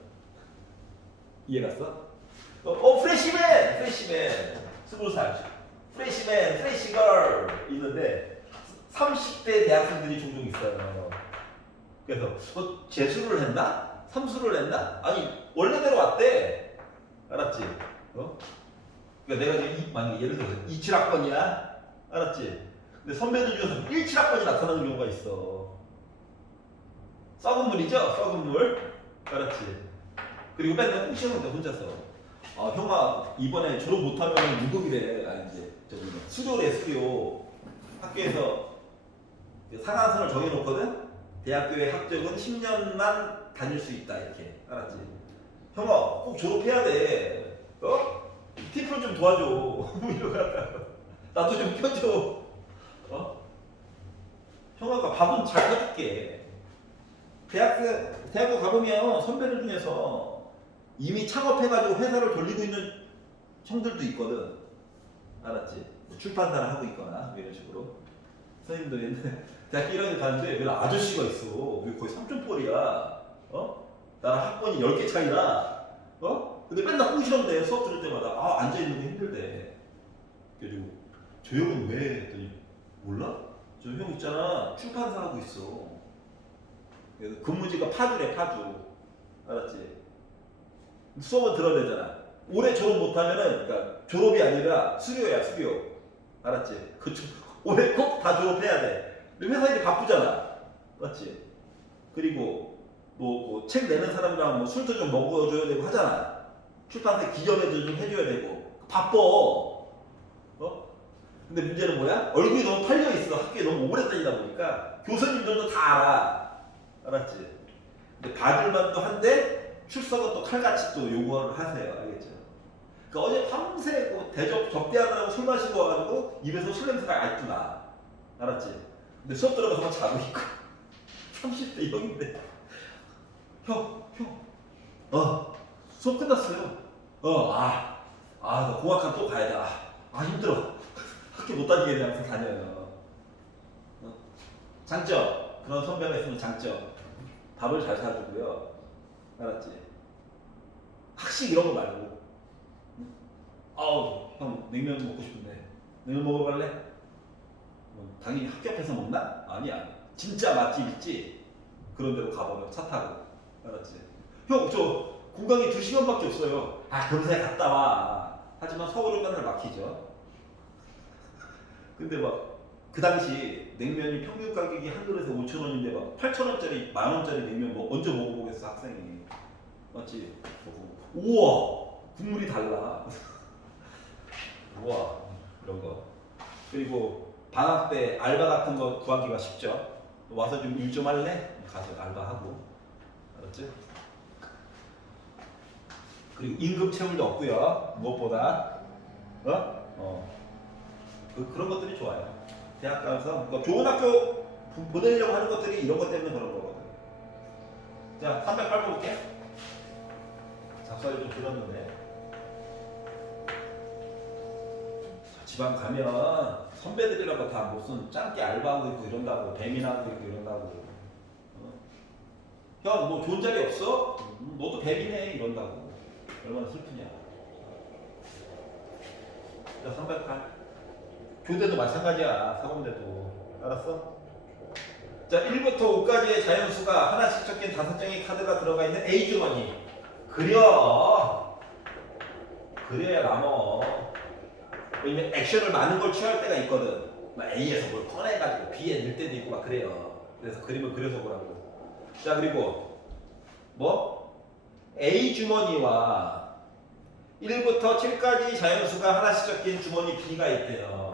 이해갔어? 프레시맨 20살 프레시걸 있는데 30대 대학생들이 종종 있어요. 그래서 재수를 했나? 삼수를 했나? 아니 원래대로 왔대. 알았지? 그러니까 내가 지금 만약에 예를 들어서 27학번이야. 알았지? 근데 선배들 중에서 17학번이 나타나는 경우가 있어. 썩은 물이죠? 썩은 물. 알았지? 그리고 맨날 꽁시는데 혼자서 형아 이번에 졸업 못하면 무급이래. 이제 수료래. 수료. 학교에서 상한선을 정해놓거든. 대학교의 학적은 10년만 다닐 수 있다 이렇게. 알았지? 형아 꼭 졸업해야 돼. 팁을 좀 도와줘. 나도 좀 껴줘. 형아가 밥은 잘 사줄게. 대학교 가보면 선배들 중에서 이미 창업해가지고 회사를 돌리고 있는 형들도 있거든. 알았지? 출판사를 하고 있거나 이런 식으로. 선생님도 옛날에 대학교 1학년 가는데 왜 아저씨가 있어. 거의 삼촌뻘이야. 나랑 학번이 10개 차이라. 근데 맨날 꽁시렁대. 수업 들을 때마다 앉아있는 게 힘들대. 그래가지고 저 형은 왜? 했더니 몰라? 저 형 있잖아. 출판사 하고 있어. 그래서 근무지가 파주래. 파주. 알았지? 수업은 들어야 되잖아. 올해 졸업 못하면은 그러니까 졸업이 아니라 수료야. 수료. 알았지? 올해 꼭 다 졸업해야 돼. 회사 일이 바쁘잖아. 맞지? 그리고 책 내는 사람이랑 뭐 술도 좀 먹어줘야 되고 하잖아. 출판사 기념회도 좀 해줘야 되고 바빠. 근데 문제는 뭐야? 얼굴이 너무 팔려 있어. 학교에 너무 오래 다니다 보니까 교수님들도 다 알아. 알았지? 근데 받을만도 한데 출석은 또 칼같이 또 요구를 하세요. 알겠죠? 그러니까 어제 밤새 대접 접대하느라고 술 마시고 와가지고 입에서 술 냄새가 아직도 나. 알았지? 근데 수업 들어가서 자고 있고 30대 형인데 형 수업 끝났어요. 나 공학관 또 가야 돼. 힘들어. 학교 못 다니게 항상 다녀요. 장점, 그런 선배가 있으면 장점, 밥을 잘 사주고요. 알았지? 학식 이런 거 말고, 형 냉면 먹고 싶은데 냉면 먹으러 갈래? 당연히 학교 앞에서 먹나? 아니야. 진짜 맛집 있지? 그런 데로 가보면 차 타고. 알았지? 형, 저 공강이 2시간밖에 없어요. 금세 갔다 와. 하지만 서울은 맨날 막히죠. 근데 막 그 당시 냉면이 평균 가격이 한 그릇에 5,000원인데 막 8,000원짜리, 10,000원짜리 냉면 뭐 언제 먹어보겠어 학생이. 맞지? 우와, 국물이 달라. 우와, 이런 거. 그리고 방학 때 알바 같은 거 구하기가 쉽죠. 와서 좀 일 좀 할래? 가서 알바하고. 알았지? 그리고 임금 체불도 없고요. 무엇보다 그런 것들이 좋아요. 대학 가서 그러니까 좋은 학교 보내려고 하는 것들이 이런 것 때문에 그런 거거든. 자, 308번 볼게. 작살이 좀 들었는데. 지방 가면 선배들이라고 다 무슨 짱깨 알바하고 있고 이런다고, 배민하고 있고 이런다고. 형, 뭐 좋은 자리 없어? 너도 배민해 이런다고. 얼마나 슬프냐. 자, 308. 교대도 마찬가지야. 사범대도. 알았어? 자, 1부터 5까지의 자연수가 하나씩 적힌 5장의 카드가 들어가 있는 A 주머니. 그려야 남어. 왜냐면 액션을 많은 걸 취할 때가 있거든. 막 A에서 뭘 꺼내가지고 B에 넣을 때도 있고 막 그래요. 그래서 그림을 그려서 보라고. 자, 그리고 A 주머니와 1부터 7까지 자연수가 하나씩 적힌 주머니 B가 있대요.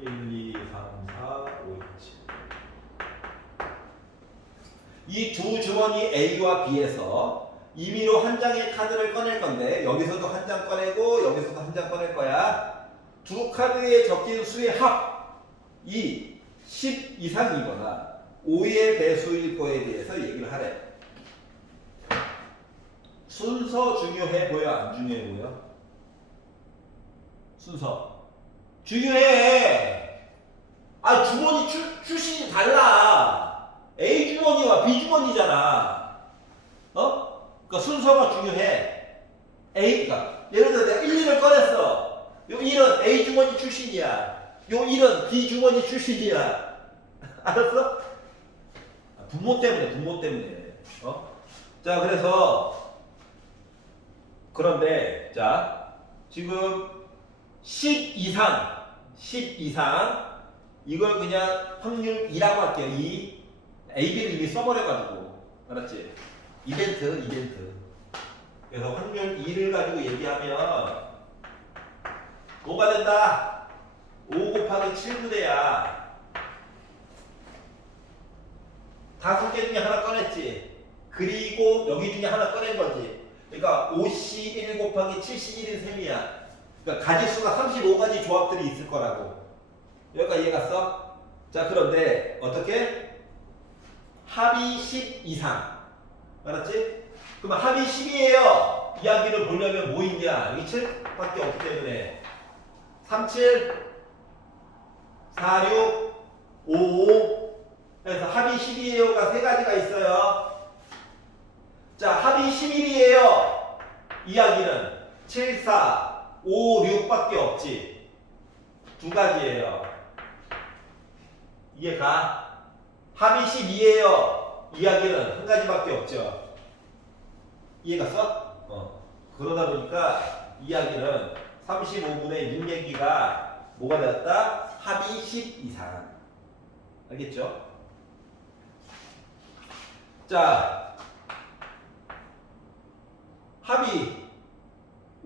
1, 2, 3, 4, 5, 6, 7. 이 두 주머니 A와 B에서 임의로 한 장의 카드를 꺼낼 건데 여기서도 한 장 꺼내고 여기서도 한 장 꺼낼 거야. 두 카드에 적힌 수의 합이 10 이상이거나 5의 배수일 거에 대해서 얘기를 하래. 순서 중요해 보여? 안 중요해 보여? 순서 중요해. 주머니 출신이 달라. A 주머니와 B 주머니잖아. 그러니까 순서가 중요해. A가 예를 들어 내가 1, 2를 꺼냈어. 요 1은 A 주머니 출신이야. 요 1은 B 주머니 출신이야. 알았어? 부모 때문에. 자, 그래서 그런데 자, 지금 10 이상 이걸 그냥 확률 2라고 할게요. 2. AB를 이미 써버려가지고. 알았지? 이벤트. 그래서 확률 2를 가지고 얘기하면 뭐가 된다? 5 곱하기 7분의야. 5개 중에 하나 꺼냈지. 그리고 여기 중에 하나 꺼낸 거지. 그러니까 5C 1 곱하기 7C 1인 셈이야. 그러니까 가지수가 35가지 조합들이 있을 거라고. 여기까지 이해갔어? 자, 그런데 어떻게? 합이 10 이상. 알았지? 그러면 합이 10이에요. 이야기를 보려면 뭐 있냐? 여기 7밖에 없기 때문에 37, 46, 55 그래서 합이 10이에요가 3가지가 있어요. 자, 합이 11이에요. 이야기는 7, 4, 5, 6밖에 없지. 2가지예요. 이해가? 합이 12예요. 이야기는 1가지밖에 없죠. 이해갔어? 그러다 보니까 이야기는 35분의 6 얘기가 뭐가 되었다? 합이 10 이상. 알겠죠? 자, 합이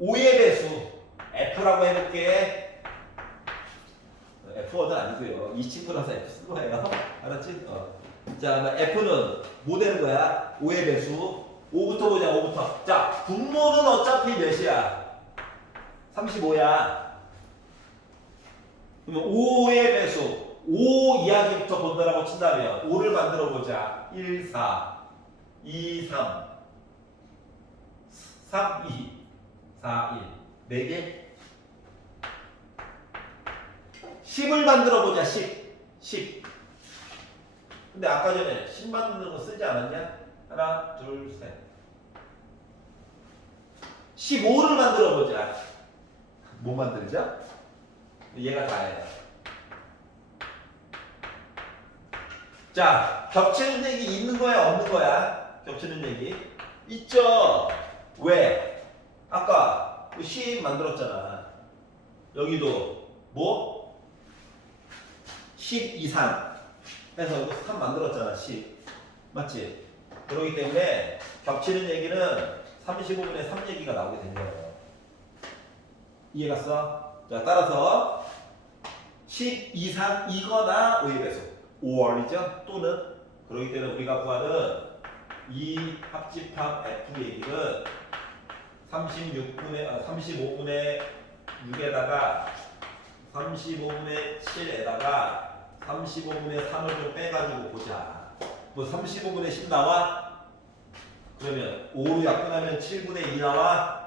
5의 배수 F라고 해볼게. F 워드 아니고요. 이 친구라서 F 쓴 거예요. 알았지? 자, F는 뭐 되는 거야? 5의 배수. 5부터 보자, 5부터. 자, 분모는 어차피 몇이야? 35야. 그러면 5의 배수. 5 이야기부터 본다라고 친다면 5를 만들어 보자. 1, 4, 2, 3, 3, 2, 4, 1. 4개? 10을 만들어 보자. 10. 근데 아까 전에 10 만드는 거 쓰지 않았냐? 하나, 둘, 셋. 15를 만들어 보자. 뭐 만들자? 얘가 다예요. 자, 겹치는 얘기 있는 거야, 없는 거야? 겹치는 얘기 있죠. 왜? 아까 10 만들었잖아. 여기도 뭐? 10 이상 해서 이거 3 만들었잖아. 10 맞지? 그렇기 때문에 겹치는 얘기는 35분의 3 얘기가 나오게 된 거예요. 이해갔어? 자, 따라서 10 이상이거나 5의 배수 5월이죠? 또는 그렇기 때문에 우리가 구하는 이 합집합 F 얘기는 35분의 6에다가 35분의 7에다가 35분의 3을 좀 빼가지고 보자. 뭐 35분의 10 나와? 그러면 5로 약분하면 7분의 2 나와?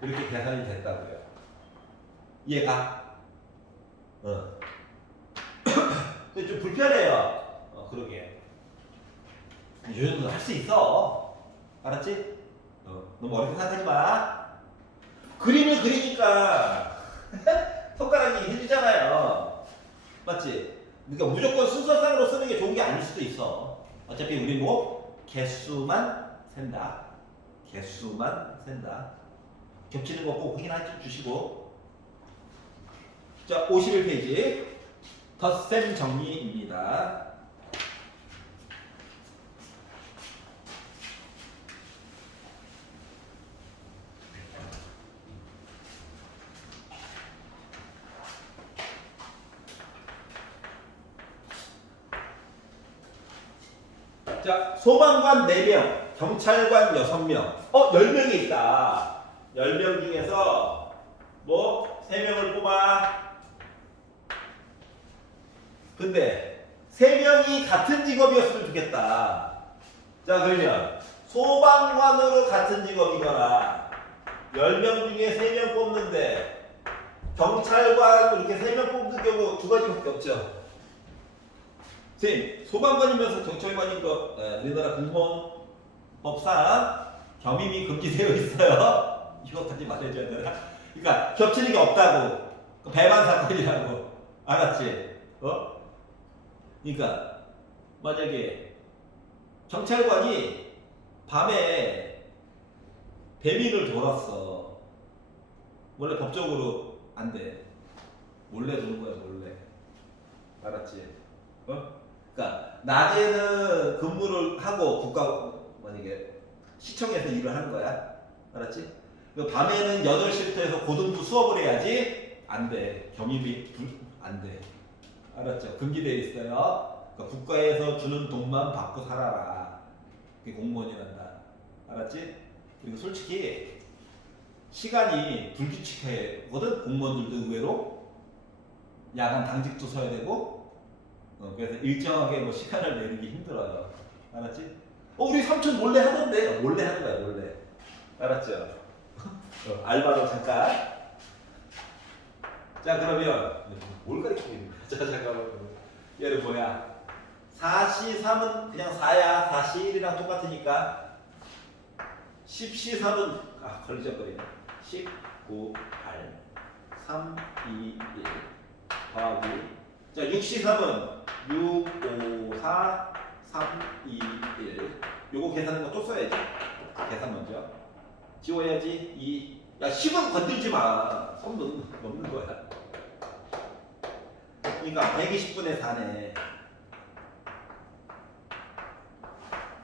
이렇게 계산이 됐다고요. 이해가? 근데 좀 불편해요. 그러게. 이 정도는 할 수 있어. 알았지? 너무 어렵게 생각하지 마. 그림을 그리니까 손가락이 해주잖아요. 맞지? 그러니까 무조건 순서상으로 쓰는 게 좋은 게 아닐 수도 있어. 어차피 우리 뭐 개수만 센다. 개수만 센다. 겹치는 거 꼭 확인해 주시고. 자, 51페이지 덧셈 정리입니다. 자, 소방관 4명, 경찰관 6명. 10명이 있다. 10명 중에서 뭐 3명을 뽑아. 근데 3명이 같은 직업이었으면 좋겠다. 자, 그러면 소방관으로 같은 직업이거나 10명 중에 3명 뽑는데 경찰관 이렇게 3명 뽑는 경우 두 가지밖에 없죠. 선생님, 소방관이면서 경찰관인 거 우리나라 공무원법상 겸임이 금지되어 있어요. 이거까지 말해줘야 되나? 그러니까 겹치는 게 없다고. 배반 사건이라고. 알았지? 그러니까 만약에 경찰관이 밤에 배민을 돌았어. 원래 법적으로 안 돼. 몰래 도는 거야, 몰래. 알았지? 그러니까 낮에는 근무를 하고 국가 만약에 시청에서 일을 하는 거야. 알았지? 밤에는 8시부터 해서 고등부 수업을 해야지. 안 돼. 겸임이 안 돼. 알았죠? 금지되어 있어요. 그러니까 국가에서 주는 돈만 받고 살아라. 그게 공무원이란다. 알았지? 그리고 솔직히 시간이 불규칙하거든. 공무원들도 의외로 야간 당직도 서야 되고. 그래서 일정하게 뭐 시간을 내리기 힘들어요. 알았지? 우리 삼촌 몰래 하던데. 몰래 하는 거야, 몰래. 알았죠? 알바로 잠깐. 자, 그러면 뭘 가르치고 있는 거야? 자, 잠깐만. 얘를 뭐야? 4시 3은 그냥 4야. 4시 1이랑 똑같으니까 10시 3은 걸리적거리네. 10, 9, 8, 3, 2, 1 더하기. 자, 6시 3은 6, 5, 4, 3, 2, 1 요거 계산하는 거 또 써야지. 계산 먼저 지워야지. 2. 야, 10은 건들지 마. 손 넘는 거야. 그러니까 120분의 4네.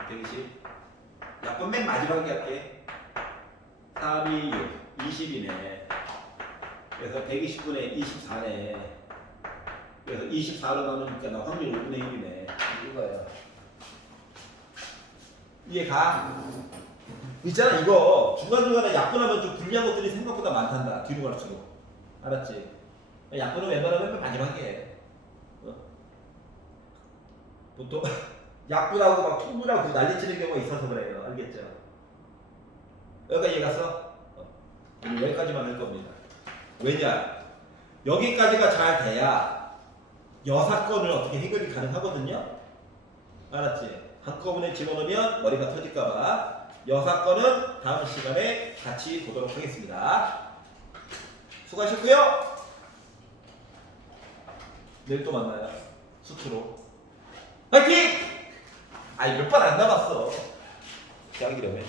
120. 약분 맨 마지막에 할게. 3이 6, 20이네. 그래서 120분의 24네. 그래서 24로 나누니까 나 확률 5분의 1이네. 이거야. 이해가? 있잖아 이거 중간중간에 약분하면 좀 불리한 것들이 생각보다 많단다. 뒤로 갈수록. 알았지? 약분은 웬만하면 맨 마지막에 어? 보통 약분하고 막 통분하고 난리치는 경우가 있어서 그래요. 알겠죠? 여기까지 이해갔어? 우리 여기까지만 할 겁니다. 왜냐? 여기까지가 잘 돼야 여사건을 어떻게 해결이 가능하거든요? 알았지? 한꺼번에 집어넣으면 머리가 터질까봐 여사건은 다음 시간에 같이 보도록 하겠습니다. 수고하셨고요. 내일 또 만나요. 수투로. 화이팅! 아이 몇 번 안 남았어. 시작이라며.